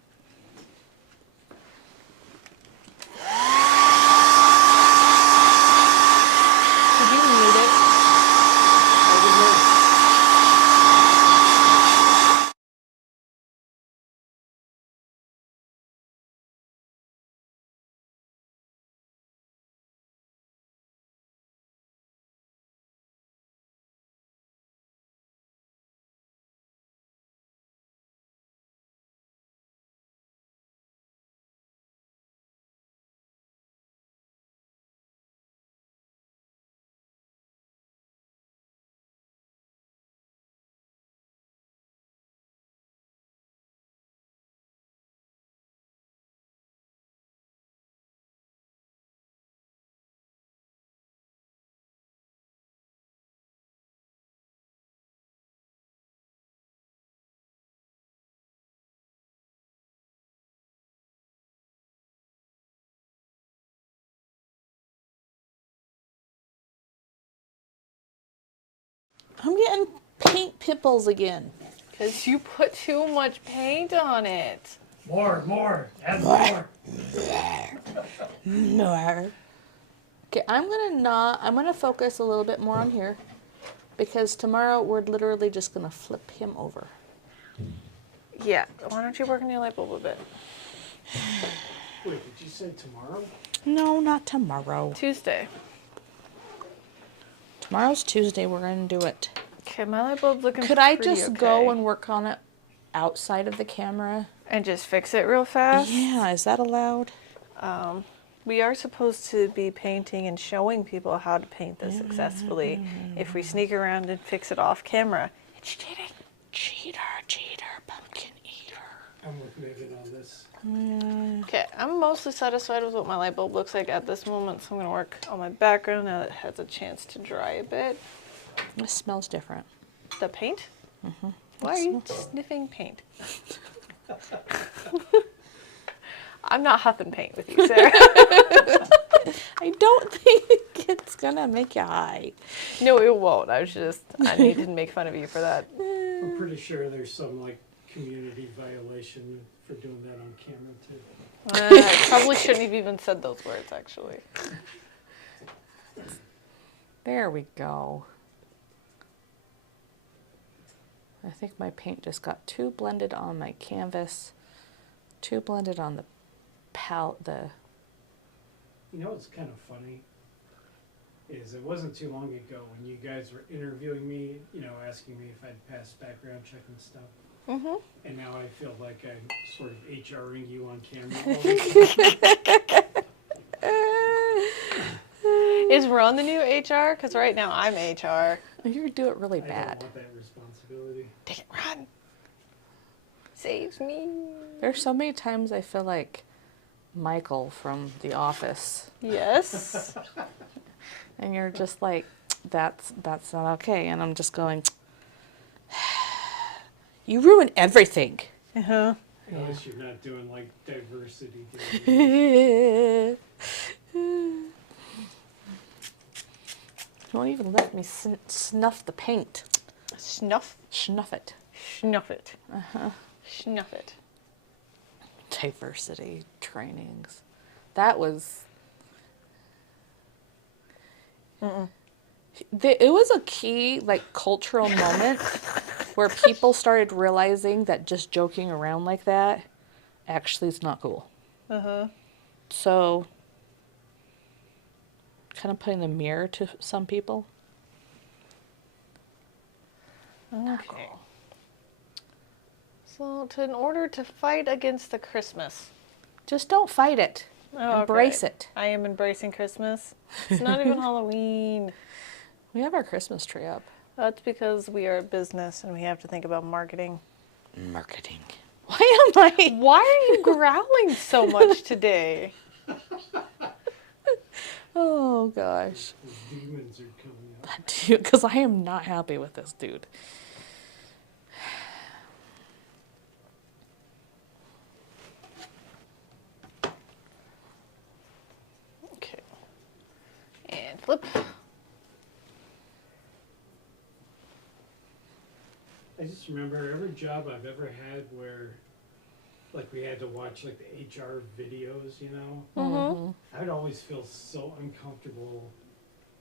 I'm getting paint pimples again. Because you put too much paint on it. More, add more. No. Okay, I'm gonna focus a little bit more on here because tomorrow we're literally just gonna flip him over. Yeah. Why don't you work on your light bulb a bit? Wait, did you say tomorrow? No, not tomorrow. Tuesday. Tomorrow's Tuesday. We're gonna do it. Okay, my light bulb's looking Could I pretty just go okay. and work on it outside of the camera? And just fix it real fast? Yeah, is that allowed? We are supposed to be painting and showing people how to paint this successfully. If we sneak around and fix it off camera, it's cheating. Cheater, pumpkin eater. I'm with Megan on this. Okay, I'm mostly satisfied with what my light bulb looks like at this moment, so I'm going to work on my background now that it has a chance to dry a bit. It smells different. The paint? Mm-hmm. Why are you sniffing paint? I'm not huffing paint with you, Sarah. I don't think it's gonna make you high. No, it won't. I need to make fun of you for that. I'm pretty sure there's some like community violation for doing that on camera too. I probably shouldn't have even said those words, actually. There we go. I think my paint just got too blended on my canvas, too blended on the palette. You know what's kind of funny is it wasn't too long ago when you guys were interviewing me, you know, asking me if I'd passed background check and stuff. Mm-hmm. And now I feel like I'm sort of HRing you on camera all the time. Is Ron the new HR? Because right now I'm HR. You do it really I bad. don't want that responsibility. Take it, Ron. Saves me. There's so many times I feel like Michael from The Office, Yes. and you're just like, that's not okay, and I'm just going, you ruin everything. Uh-huh. Unless you're not doing like diversity. Days. You won't even let me snuff the paint. Snuff. Snuff it. Snuff it. Snuff it. Diversity trainings. That was... It was a key, like, cultural moment where people started realizing that just joking around like that actually is not cool. Uh-huh. So, kind of putting the mirror to some people. Okay. So, in order to fight against the Christmas. Just don't fight it. Oh, Embrace okay. it. I am embracing Christmas. It's not even Halloween. We have our Christmas tree up. That's because we are a business and we have to think about marketing. Marketing. Why am I... Why are you growling so much today? Oh, gosh. The demons are coming up. That dude, because I am not happy with this dude. Okay. And flip. I just remember every job I've ever had where, like, we had to watch like the HR videos, you know. Mm-hmm. I'd always feel so uncomfortable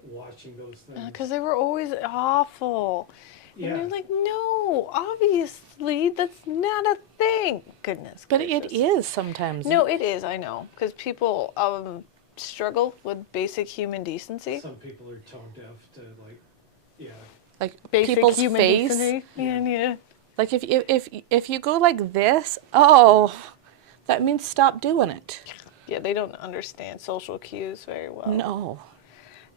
watching those things. Because they were always awful. Yeah. And you're like, no, obviously that's not a thing. Goodness But gracious. it is sometimes. No, it is, I know. Because people struggle with basic human decency. Some people are tone deaf to like, yeah. Like Basic people's human face. decency. Yeah. Like if you go like this, oh, that means stop doing it. Yeah, they don't understand social cues very well. No.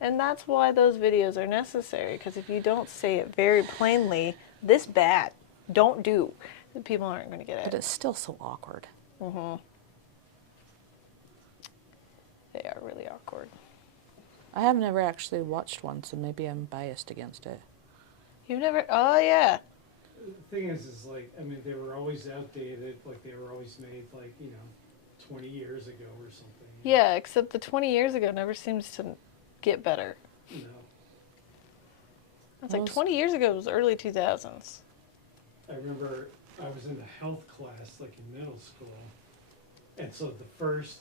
And that's why those videos are necessary, because if you don't say it very plainly, this bad, don't do, then people aren't going to get But it. it's still so awkward. Mm-hmm. They are really awkward. I have never actually watched one, so maybe I'm biased against it. You've never, oh yeah. The thing is like, I mean, they were always outdated, like they were always made like, you know, 20 years ago or something. Yeah, except the 20 years ago never seems to get better. No. That's like 20 years ago. It was early 2000s. I remember I was in a health class, like in middle school, and so the first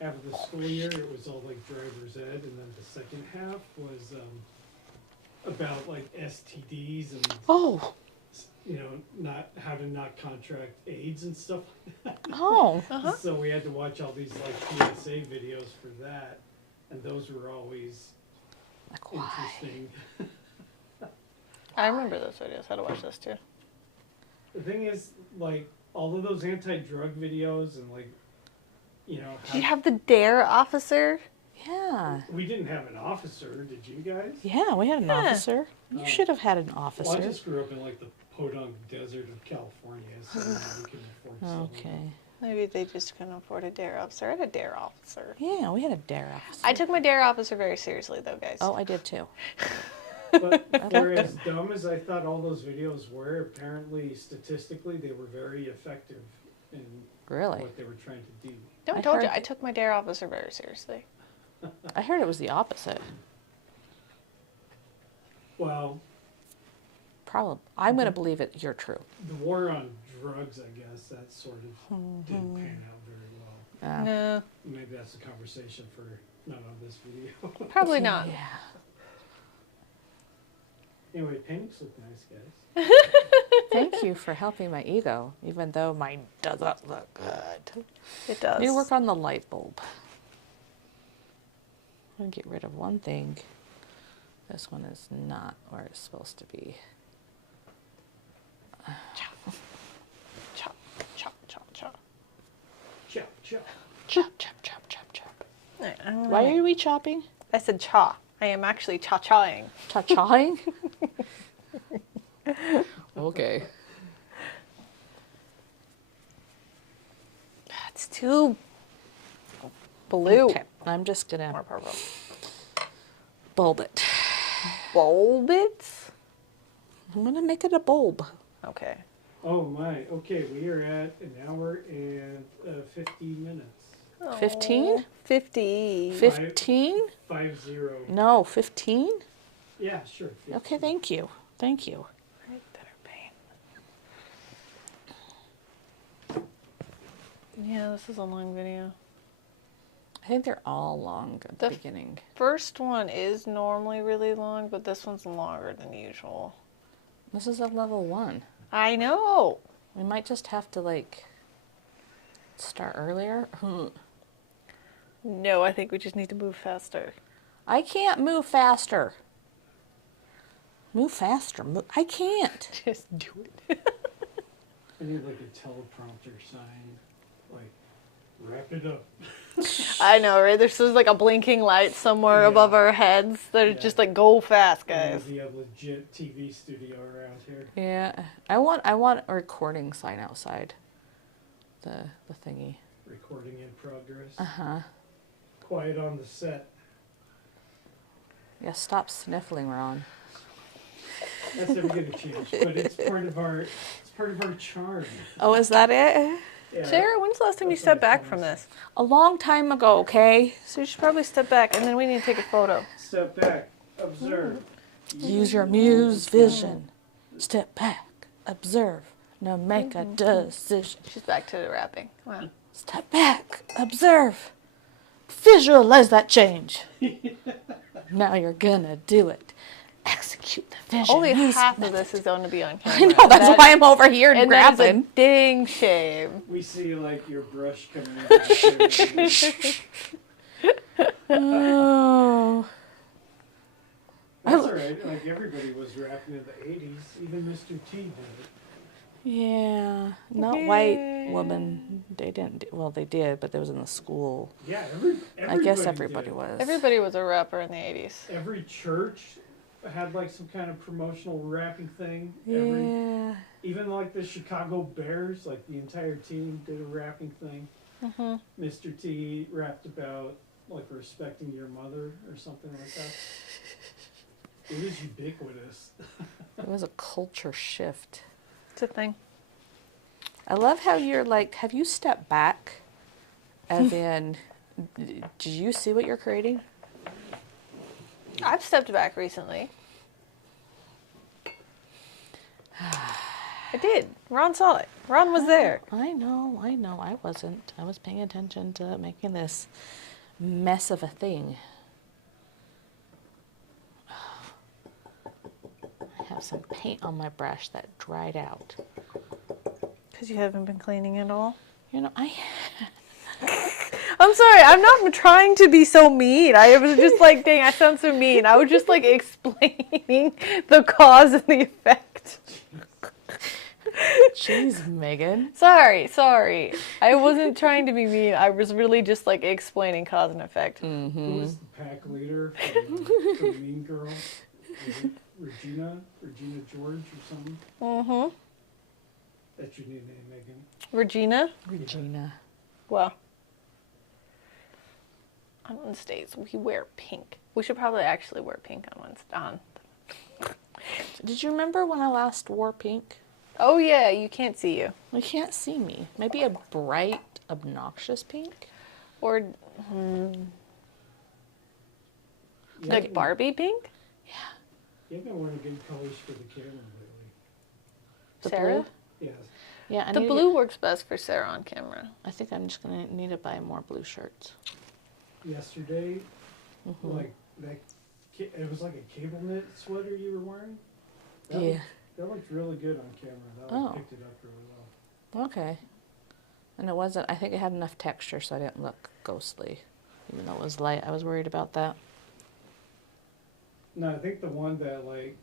half of the school year, it was all like driver's ed, and then the second half was about like STDs and Oh. you know, not how to not contract AIDS and stuff like that. Oh. Uh-huh. So we had to watch all these like PSA videos for that, and those were always Like, why? interesting. I remember those videos. How to watch those too. The thing is, like, all of those anti-drug videos and like, you know, Did you have the DARE officer? Yeah. we didn't have an officer, did you guys? Yeah, we had an officer. You Oh. should have had an Well, I officer. just grew up in like the podunk desert of California, so you know, we couldn't afford someone. Okay. Maybe they just couldn't afford a DARE officer. I had a DARE officer. Yeah, we had a dare officer. I took my DARE officer very seriously, though, guys. Oh, I did too. But for as dumb as I thought all those videos were, apparently statistically they were very effective in Really? what they were trying to do. No, I I told you, heard- I took my DARE officer very seriously. I heard it was the opposite. Well, Probably. I'm going to believe it. You're true. the war on drugs, I guess, that sort of didn't pan out very well. No, Maybe that's a conversation for not on this video. probably not. Yeah. Anyway, paintings look nice, guys. Thank you for helping my ego, even though mine doesn't look good. It does. Need to work on the light bulb. I'm going to get rid of one thing. This one is not where it's supposed to be. Chop, chop, chop, chop. Chop, chop. Chop, chop, chop, chop, chop. Alright, I'm gonna Why make- are we chopping? I said chaw. I am actually cha-chawing. Cha-chawing? Okay. It's too blue. Okay, I'm just More gonna purple. bulb it. Bulb it? I'm gonna make it a bulb. Okay. Oh my, okay, we are at an hour and 50 minutes. 15? 50. 15? 50. No, 15? Yeah, sure. 50. Okay, thank you. Thank you. Right, better paint. Yeah, this is a long video. I think they're all long at the The- beginning. First one is normally really long, but this one's longer than usual. This is a level 1. I know. We might just have to, like, start earlier. No, I think we just need to move faster. I can't move faster. Move faster. I can't. Just do it. I need like a teleprompter sign, like, wrap it up. I know, right? There's just like a blinking light somewhere Yeah. above our heads that are Yeah. just like, go fast, There guys. will be a legit TV studio around here. Yeah. I want a recording sign outside. The thingy. Recording in progress. Uh-huh. Quiet on the set. Yeah, stop sniffling, Ron. That's never gonna change, but it's part of our charm. Oh, is that it? Yeah. Sarah, when's the last time you That's stepped what I back from promised. this? A long time ago, okay? So you should probably step back, and then we need to take a photo. Step back, observe. Use your muse vision. Step back. Observe. Now make a decision. She's back to the wrapping. Wow. Step back. Observe. Visualize that change. Now you're gonna do it. Execute the vision. Only Use half of method. this is going to be on camera. I know, that's That- why I'm over here and And that is a grabbing. dang shame. We see like your brush coming in. back there. Oh. That's alright, like everybody was rapping in the 80s, even Mr. T did it. Yeah. Not white women. They didn't. Well, they did, but it was in the school. Yeah, I guess everybody everybody did. was. Everybody was a rapper in the 80s. Every church had like some kind of promotional rapping thing. Yeah. Even like the Chicago Bears, like the entire team did a rapping thing. Mm-hmm. Mr. T rapped about like respecting your mother or something like that. It was ubiquitous. It was a culture shift. It's a thing. I love how you're like, have you stepped back? As in, did you see what you're creating? I've stepped back recently. I did. Ron saw it. Ron was there. I know. I wasn't. I was paying attention to making this mess of a thing. I have some paint on my brush that dried out. Because you haven't been cleaning at all? You know, I'm sorry. I'm not trying to be so mean. I was just like, dang, I sound so mean. I was just like explaining the cause and the effect. Jeez, Megan. Sorry. I wasn't trying to be mean. I was really just like explaining cause and effect. Who was the pack leader from Mean Girl? Was it Regina George or something? Mm-hmm. That's your new name, Megan. Regina. Well, on Wednesdays we wear pink. We should probably actually wear pink on Wednesday. Did you remember when I last wore pink? Oh yeah, you can't see you. You can't see me. Maybe a bright, obnoxious pink? Or Yeah, like Barbie pink? You haven't worn good colors for the camera lately. The Sarah? blue? Yes. Yeah, The blue works best for Sarah on camera. I think I'm just going to need to buy more blue shirts. Yesterday, like that, it was like a cable knit sweater you were wearing. That looked really good on camera. That picked it up really well. Okay. And it wasn't, I think it had enough texture so I didn't look ghostly. Even though it was light, I was worried about that. No, I think the one that like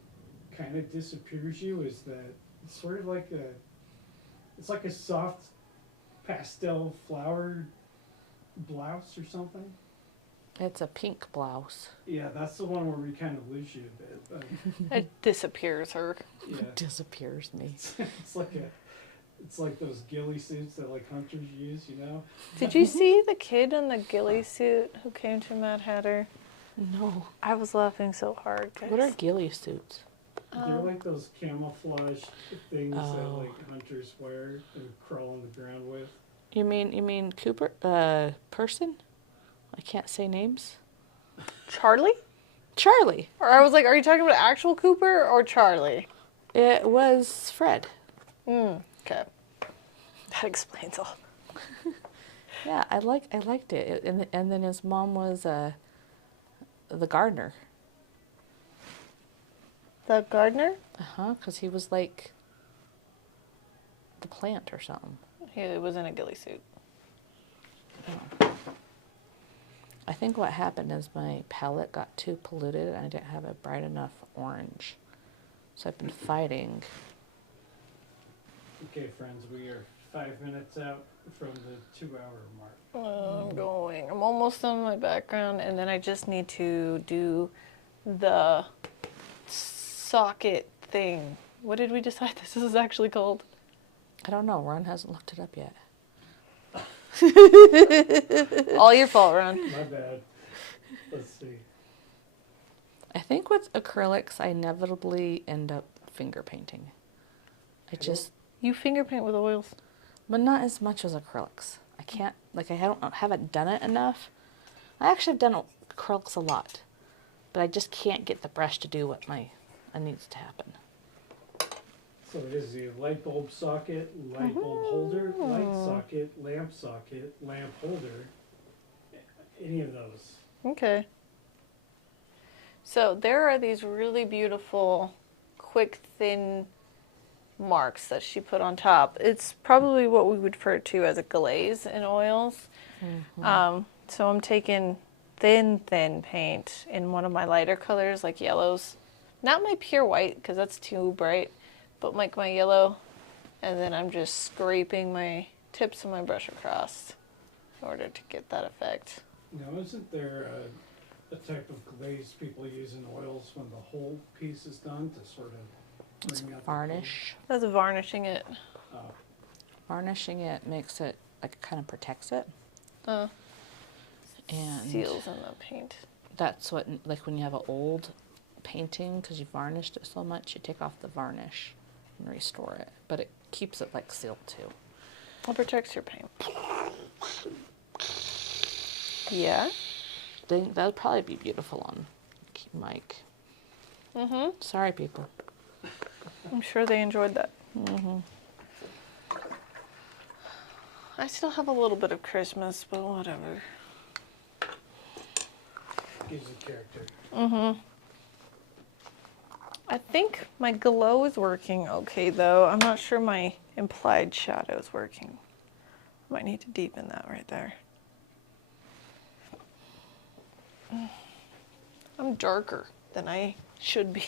kind of disappears you is that it's sort of like it's like a soft pastel flower blouse or something. It's a pink blouse. Yeah, that's the one where we kind of lose you a bit. But, It disappears her. yeah, Disappears me. it's like those ghillie suits that like hunters use, you know? Did you see the kid in the ghillie suit who came to Mad Hatter? No. I was laughing so hard, guys. What are ghillie suits? They're like those camouflage things that Oh. like hunters wear and crawl on the ground with. You mean Cooper? Person? I can't say names. Charlie? Charlie. Or I was like, are you talking about actual Cooper or Charlie? It was Fred. Okay. That explains all. Yeah, I liked it. And then his mom was the gardener. The gardener? Because he was like the plant or something. He was in a ghillie suit. I think what happened is my palette got too polluted and I didn't have a bright enough orange. So I've been fighting. Okay, friends, we are 5 minutes out from the 2-hour mark. I'm going. I'm almost done with my background, and then I just need to do the socket thing. What did we decide this is actually called? I don't know. Ron hasn't looked it up yet. All your fault, Ron. My bad. Let's see. I think with acrylics, I inevitably end up finger painting. You finger paint with oils. But not as much as acrylics. I can't, like, haven't done it enough. I actually have done acrylics a lot, but I just can't get the brush to do what I needs to happen. So it is the light bulb socket, light bulb holder, light socket, lamp holder. Any of those. Okay. So there are these really beautiful, quick, thin marks that she put on top. It's probably what we would refer to as a glaze in oils. So I'm taking thin paint in one of my lighter colors, like yellows. Not my pure white, because that's too bright, but like my yellow. And then I'm just scraping my tips of my brush across in order to get that effect. Now, isn't there a type of glaze people use in oils when the whole piece is done to sort of bring out Varnish. That's varnishing it. the color? Varnishing it makes it, like, kind of protects it. And seals in the paint. That's what, like, when you have an old painting, because you varnished it so much, you take off the varnish and restore it. But it keeps it, like, sealed, too. It protects your paint. Yeah? That would probably be beautiful on mic. Sorry, people. I'm sure they enjoyed that. I still have a little bit of Christmas, but whatever. Gives it character. I think my glow is working okay, though. I'm not sure my implied shadow is working. Might need to deepen that right there. I'm darker than I should be.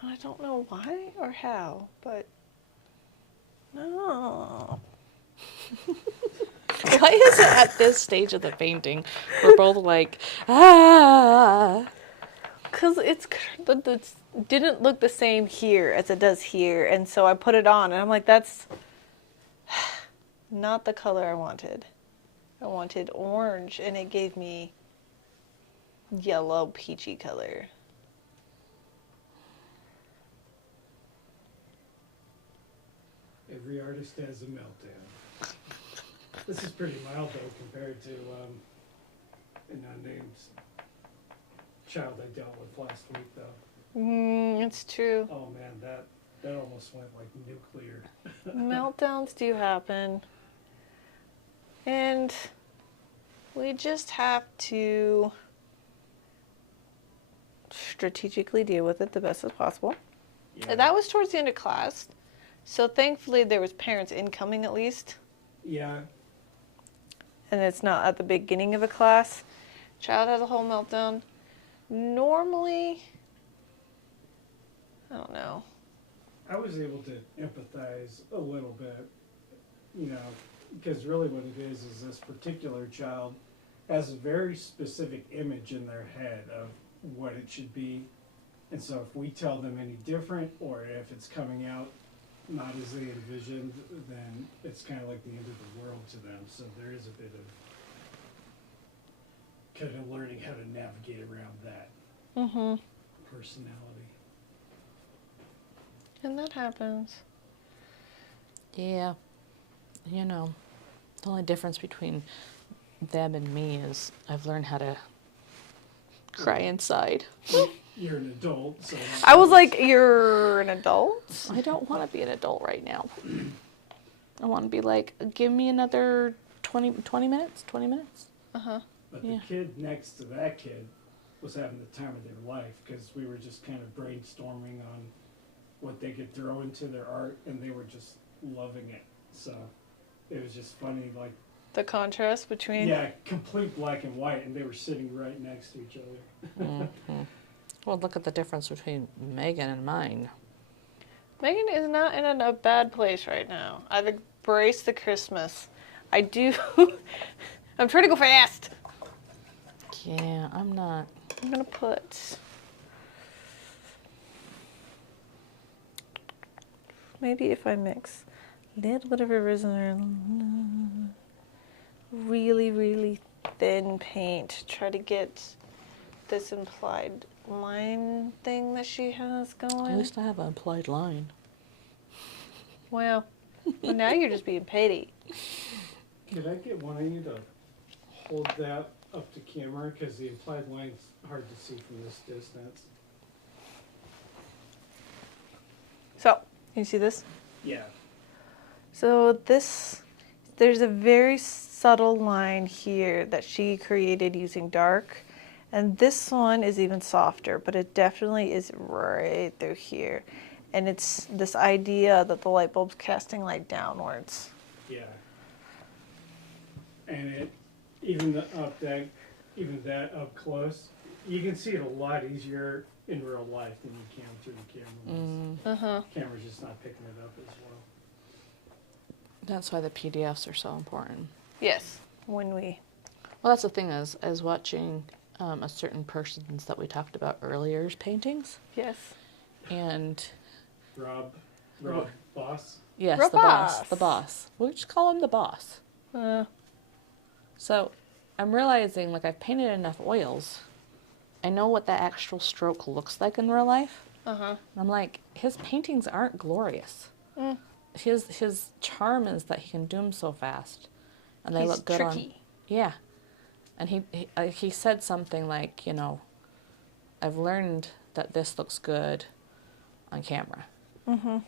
I don't know why or how, but no. Why is it at this stage of the painting we're both like, ah? Because it didn't look the same here as it does here, and so I put it on, and I'm like, that's not the color I wanted. I wanted orange, and it gave me yellow peachy color. Every artist has a meltdown. This is pretty mild though compared to an unnamed child I dealt with last week though. It's true. Oh man, that almost went like nuclear. Meltdowns do happen. And we just have to strategically deal with it the best as possible. Yeah. That was towards the end of class. So thankfully there was parents incoming at least. Yeah. And it's not at the beginning of a class. Child has a whole meltdown. Normally, I don't know. I was able to empathize a little bit, you know, because really what it is this particular child has a very specific image in their head of what it should be. And so if we tell them any different, or if it's coming out not as they envisioned, then it's kind of like the end of the world to them. So there is a bit of kind of learning how to navigate around that personality. And that happens. Yeah. You know, the only difference between them and me is I've learned how to cry inside. You're an adult, so... I was like, you're an adult? I don't want to be an adult right now. I want to be like, give me another 20 minutes, 20 minutes. Uh-huh. But Yeah. the kid next to that kid was having the time of their life, because we were just kind of brainstorming on what they could throw into their art, and they were just loving it. So it was just funny, like... The contrast between... Yeah, complete black and white, and they were sitting right next to each other. Well, look at the difference between Megan and mine. Megan is not in a bad place right now. I've embraced the Christmas. I do... I'm trying to go fast. Yeah, I'm not. I'm going to put... Maybe if I mix a little bit of Arizoنا, really, really thin paint, try to get this implied line thing that she has going. At least I have an implied line. Well, now you're just being petty. Could I get one of you to hold that up to camera, because the implied line's hard to see from this distance. So, can you see this? Yeah. So this, there's a very subtle line here that she created using dark. And this one is even softer, but it definitely is right through here. And it's this idea that the light bulb's casting light downwards. Yeah. And it, even that up close, you can see it a lot easier in real life than you can through the camera. Camera's just not picking it up as well. That's why the PDFs are so important. Yes, when we... Well, that's the thing is watching a certain person's that we talked about earlier's paintings. Yes. And... Rob Boss? Yes, Rob the boss. Boss. The boss. We'll just call him the boss. So I'm realizing, like, I've painted enough oils. I know what that actual stroke looks like in real life. Uh-huh. And I'm like, his paintings aren't glorious. His charm is that he can do them so fast. And they He's look good tricky. on... Yeah. And he said something like, you know, I've learned that this looks good on camera. Mm-hmm.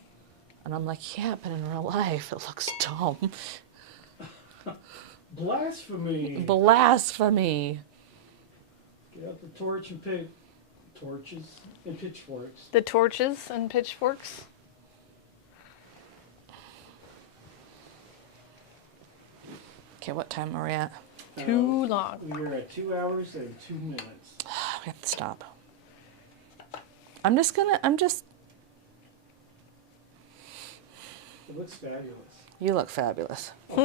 And I'm like, yeah, but in real life, it looks dumb. Blasphemy. Blasphemy. Get out the torches and pitchforks. The torches and pitchforks. Okay, what time are we at? Too long. We are at 2 hours and 2 minutes. We have to stop. I'm just, It looks fabulous. you look fabulous. I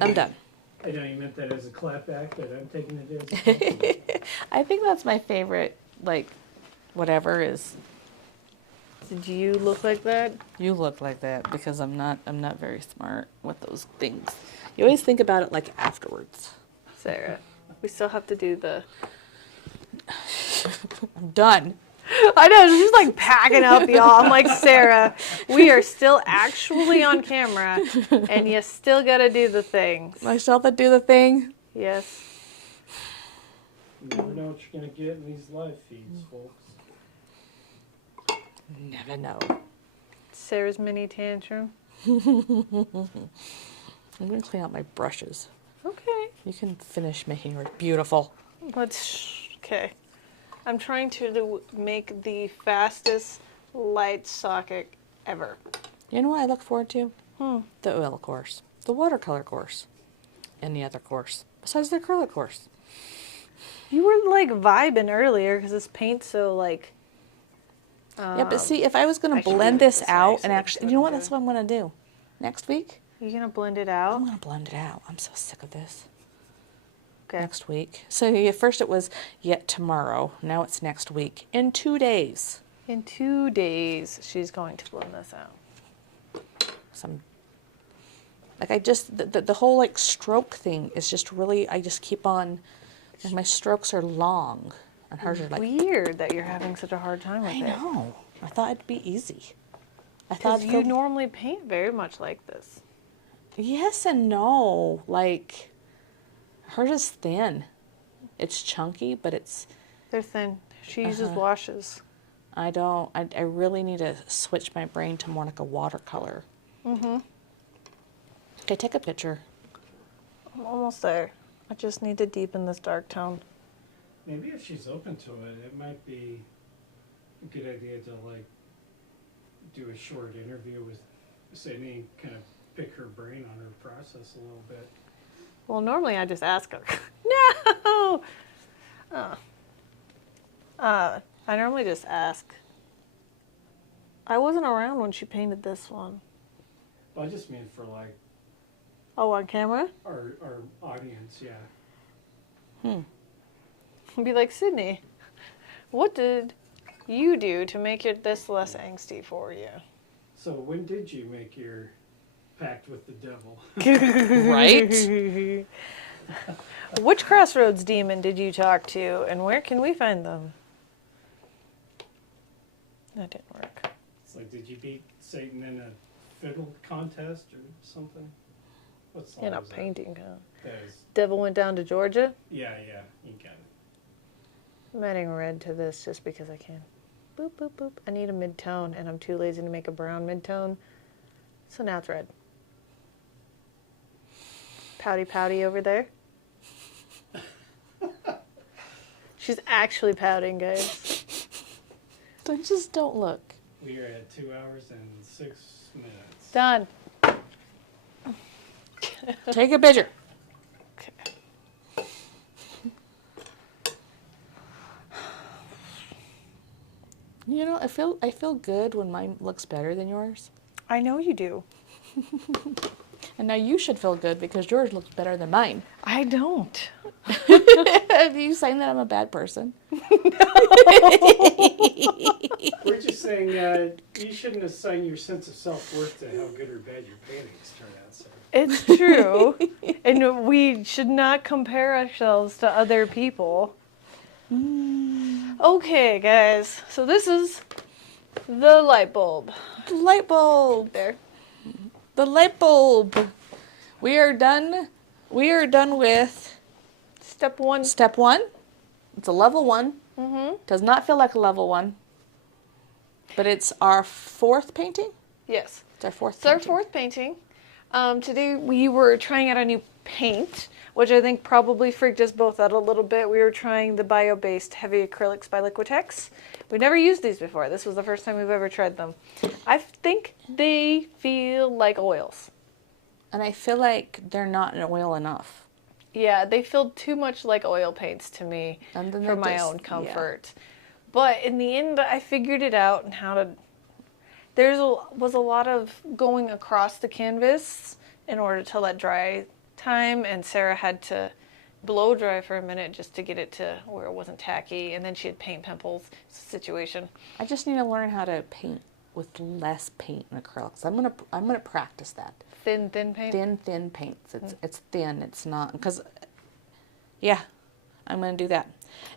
I'm done. I know you meant that as a clapback, but I'm taking it as a compliment. I think that's my favorite, like, whatever is, Did you look like that? you look like that because I'm not very smart with those things. You always think about it like afterwards. Sarah, we still have to do the... I'm done. I know, she's like packing up, y'all. I'm like, Sarah, we are still actually on camera, and you still gotta do the things. Myself that do the thing. Yes. You never know what you're going to get in these live feeds, folks. Never know. Sarah's mini tantrum. I'm gonna clean out my brushes. Okay. You can finish making yours beautiful. Okay. I'm trying to make the fastest light socket ever. You know what I look forward to? The oil course, the watercolor course, and the other course besides the acrylic course. You were like vibing earlier because this paint's so like. Yeah, but see, if I was I gonna should do blend it this this way out so and you actually, see what you know I'm what? That's what I'm gonna do next week. You gonna blend it I'm out? gonna blend it out. I'm so sick of this. Okay. Next week. So yeah, first it was yet tomorrow. Now it's next week. In 2 days. In 2 days, she's going to blend this out. Some. Like I just the whole like stroke thing is just really I just keep on. Like my strokes are long, and hers are like. Weird that you're having such a hard time with I it. know. I thought it'd be easy. I thought Because you normally paint very much like this. Yes and no. Like hers is thin. It's chunky, but it's. They're thin. She uses washes. I really need to switch my brain to more like a watercolor. Mm-hmm. Okay, take a picture. I'm almost there. I just need to deepen this dark tone. Maybe if she's open to it, it might be a good idea to like do a short interview with Sydney, kind of pick her brain on her process a little bit. Well, normally I just ask her. No! I normally just ask. I wasn't around when she painted this one. Well, I just mean for like Oh, on camera? our audience, yeah. Be like, Sydney, what did you do to make it this less angsty for you? So when did you make your pact with the devil? Right? Which crossroads demon did you talk to, and where can we find them? That didn't work. It's like, did you beat Satan in a fiddle contest or something? What song In a was that? painting, huh? That is, Devil went down to Georgia. yeah, you got it. I'm adding red to this just because I can. Boop, boop, boop. I need a mid-tone, and I'm too lazy to make a brown mid-tone. So now it's red. Pouty pouty over there. She's actually pouting, guys. So just don't look. We are at 2 hours and 6 minutes. Done. Take a picture. Okay. You know, I feel good when mine looks better than yours. I know you do. And now you should feel good because yours looks better than mine. I don't. Are you saying that I'm a bad person? We're just saying you shouldn't assign your sense of self-worth to how good or bad your paintings turn out, sir. It's true. And we should not compare ourselves to other people. Okay, guys. So this is the light bulb. The light bulb. There. The light bulb. We are done. We are done with Step one. step 1. It's a level 1. Does not feel like a level 1. But it's our 4th painting? Yes. It's our 4th It's our painting. 4th painting. Today we were trying out a new paint, which I think probably freaked us both out a little bit. We were trying the bio-based heavy acrylics by Liquitex. We've never used these before. This was the first time we've ever tried them. I think they feel like oils. And I feel like they're not in oil enough. Yeah, they feel too much like oil paints to me And then for they my just- own comfort. But in the end, I figured it out and how to... was a lot of going across the canvas in order to let dry time, and Sarah had to blow dry for a minute just to get it to where it wasn't tacky, and then she had paint pimples situation. I just need to learn how to paint with less paint and acrylics. I'm gonna practice that. Thin paint? Thin paints. It's thin. It's not, because, yeah, I'm gonna do that.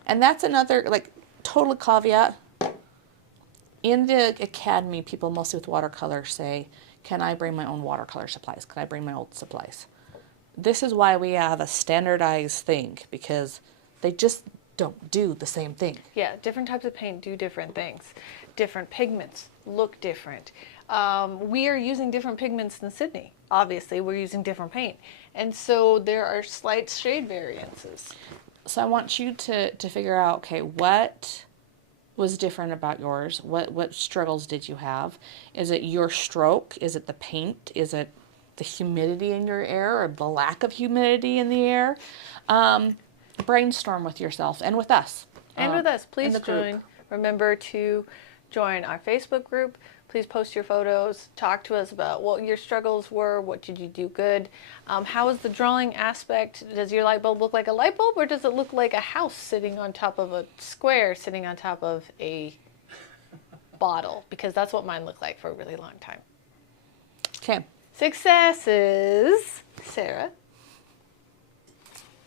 And that's another, like, total caveat. In the academy, people mostly with watercolor say, can I bring my own watercolor supplies? Can I bring my old supplies? This is why we have a standardized thing, because they just don't do the same thing. Yeah, different types of paint do different things. Different pigments look different. We are using different pigments than Sydney. Obviously, we're using different paint. And so there are slight shade variances. So I want you to figure out, okay, what was different about yours? What struggles did you have? Is it your stroke? Is it the paint? Is it the humidity in your air, or the lack of humidity in the air? Brainstorm with yourself and with us. And with us, please the group. join. Remember to join our Facebook group. Please post your photos. Talk to us about what your struggles were. What did you do good? How is the drawing aspect? Does your light bulb look like a light bulb, or does it look like a house sitting on top of a square, sitting on top of a bottle? Because that's what mine looked like for a really long time. Okay. Successes. Sarah?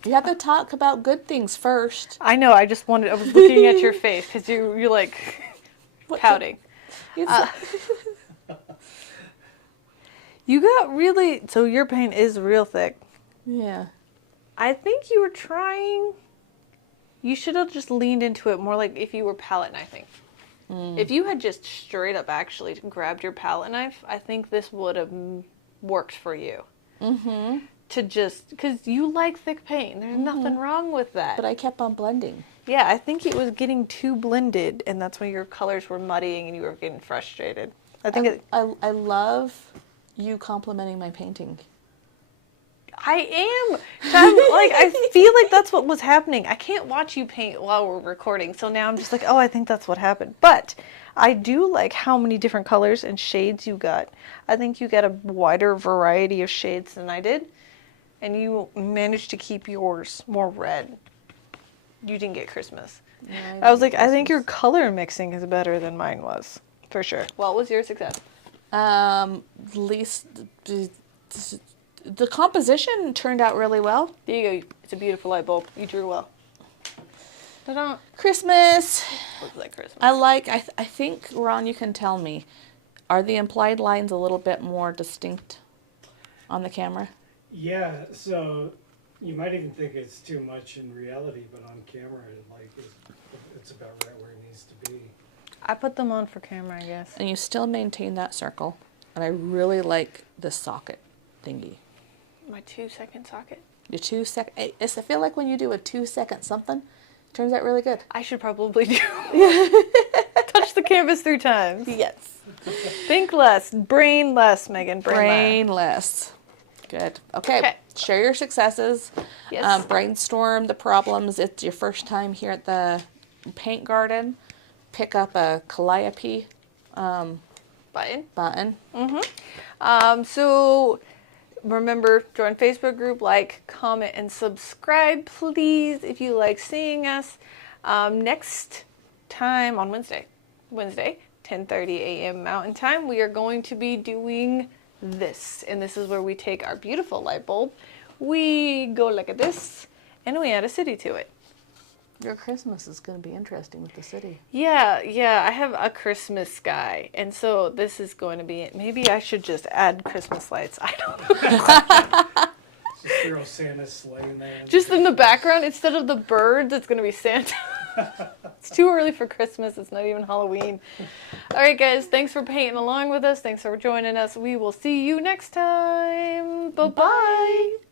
You have to talk about good things first. I know. I was looking at your face because you're like pouting. You got really, so your paint is real thick. Yeah. I think you should have just leaned into it more, like if you were palette knifing. If you had just straight up actually grabbed your palette knife, I think this would have worked for you. Mm-hmm. To just, because you like thick paint. There's nothing wrong with that. But I kept on blending. Yeah, I think it was getting too blended, and that's when your colors were muddying and you were getting frustrated. I love you complimenting my painting. I am. I feel like that's what was happening. I can't watch you paint while we're recording, so now I'm just like, oh, I think that's what happened. But I do like how many different colors and shades you got. I think you got a wider variety of shades than I did, and you managed to keep yours more red. You didn't get Christmas. Yeah, I was like, I think your color mixing is better than mine was, for sure. What was your success? Least the composition turned out really well. There you go. It's a beautiful light bulb. You drew well. Ta-da. Christmas. Looks like Christmas. I think, Ron, you can tell me, are the implied lines a little bit more distinct on the camera? Yeah, so you might even think it's too much in reality, but on camera, it's about right where it needs to be. I put them on for camera, I guess. And you still maintain that circle. And I really like this socket thingy. My 2-second socket. Your 2 second. I feel like when you do a 2-second something, it turns out really good. I should probably do. Touch the canvas 3 times. Yes. Think less. Brain less, Megan. Brain less. Good. Okay. Share your successes. Yes. Brainstorm the problems. It's your first time here at the paint garden. Pick up a calliope button. So remember, join Facebook group, like, comment, and subscribe, please, if you like seeing us. Next time on Wednesday, 10:30 a.m. Mountain Time, we are going to be doing this. And this is where we take our beautiful light bulb, we go like this, and we add a city to it. Your Christmas is going to be interesting with the city. Yeah, I have a Christmas sky, and so this is going to be it. Maybe I should just add Christmas lights. I don't know. Just throw Santa's sleigh in there. Just in the background, instead of the birds, it's going to be Santa. It's too early for Christmas. It's not even Halloween. All right, guys. Thanks for painting along with us. Thanks for joining us. We will see you next time. Bye-bye.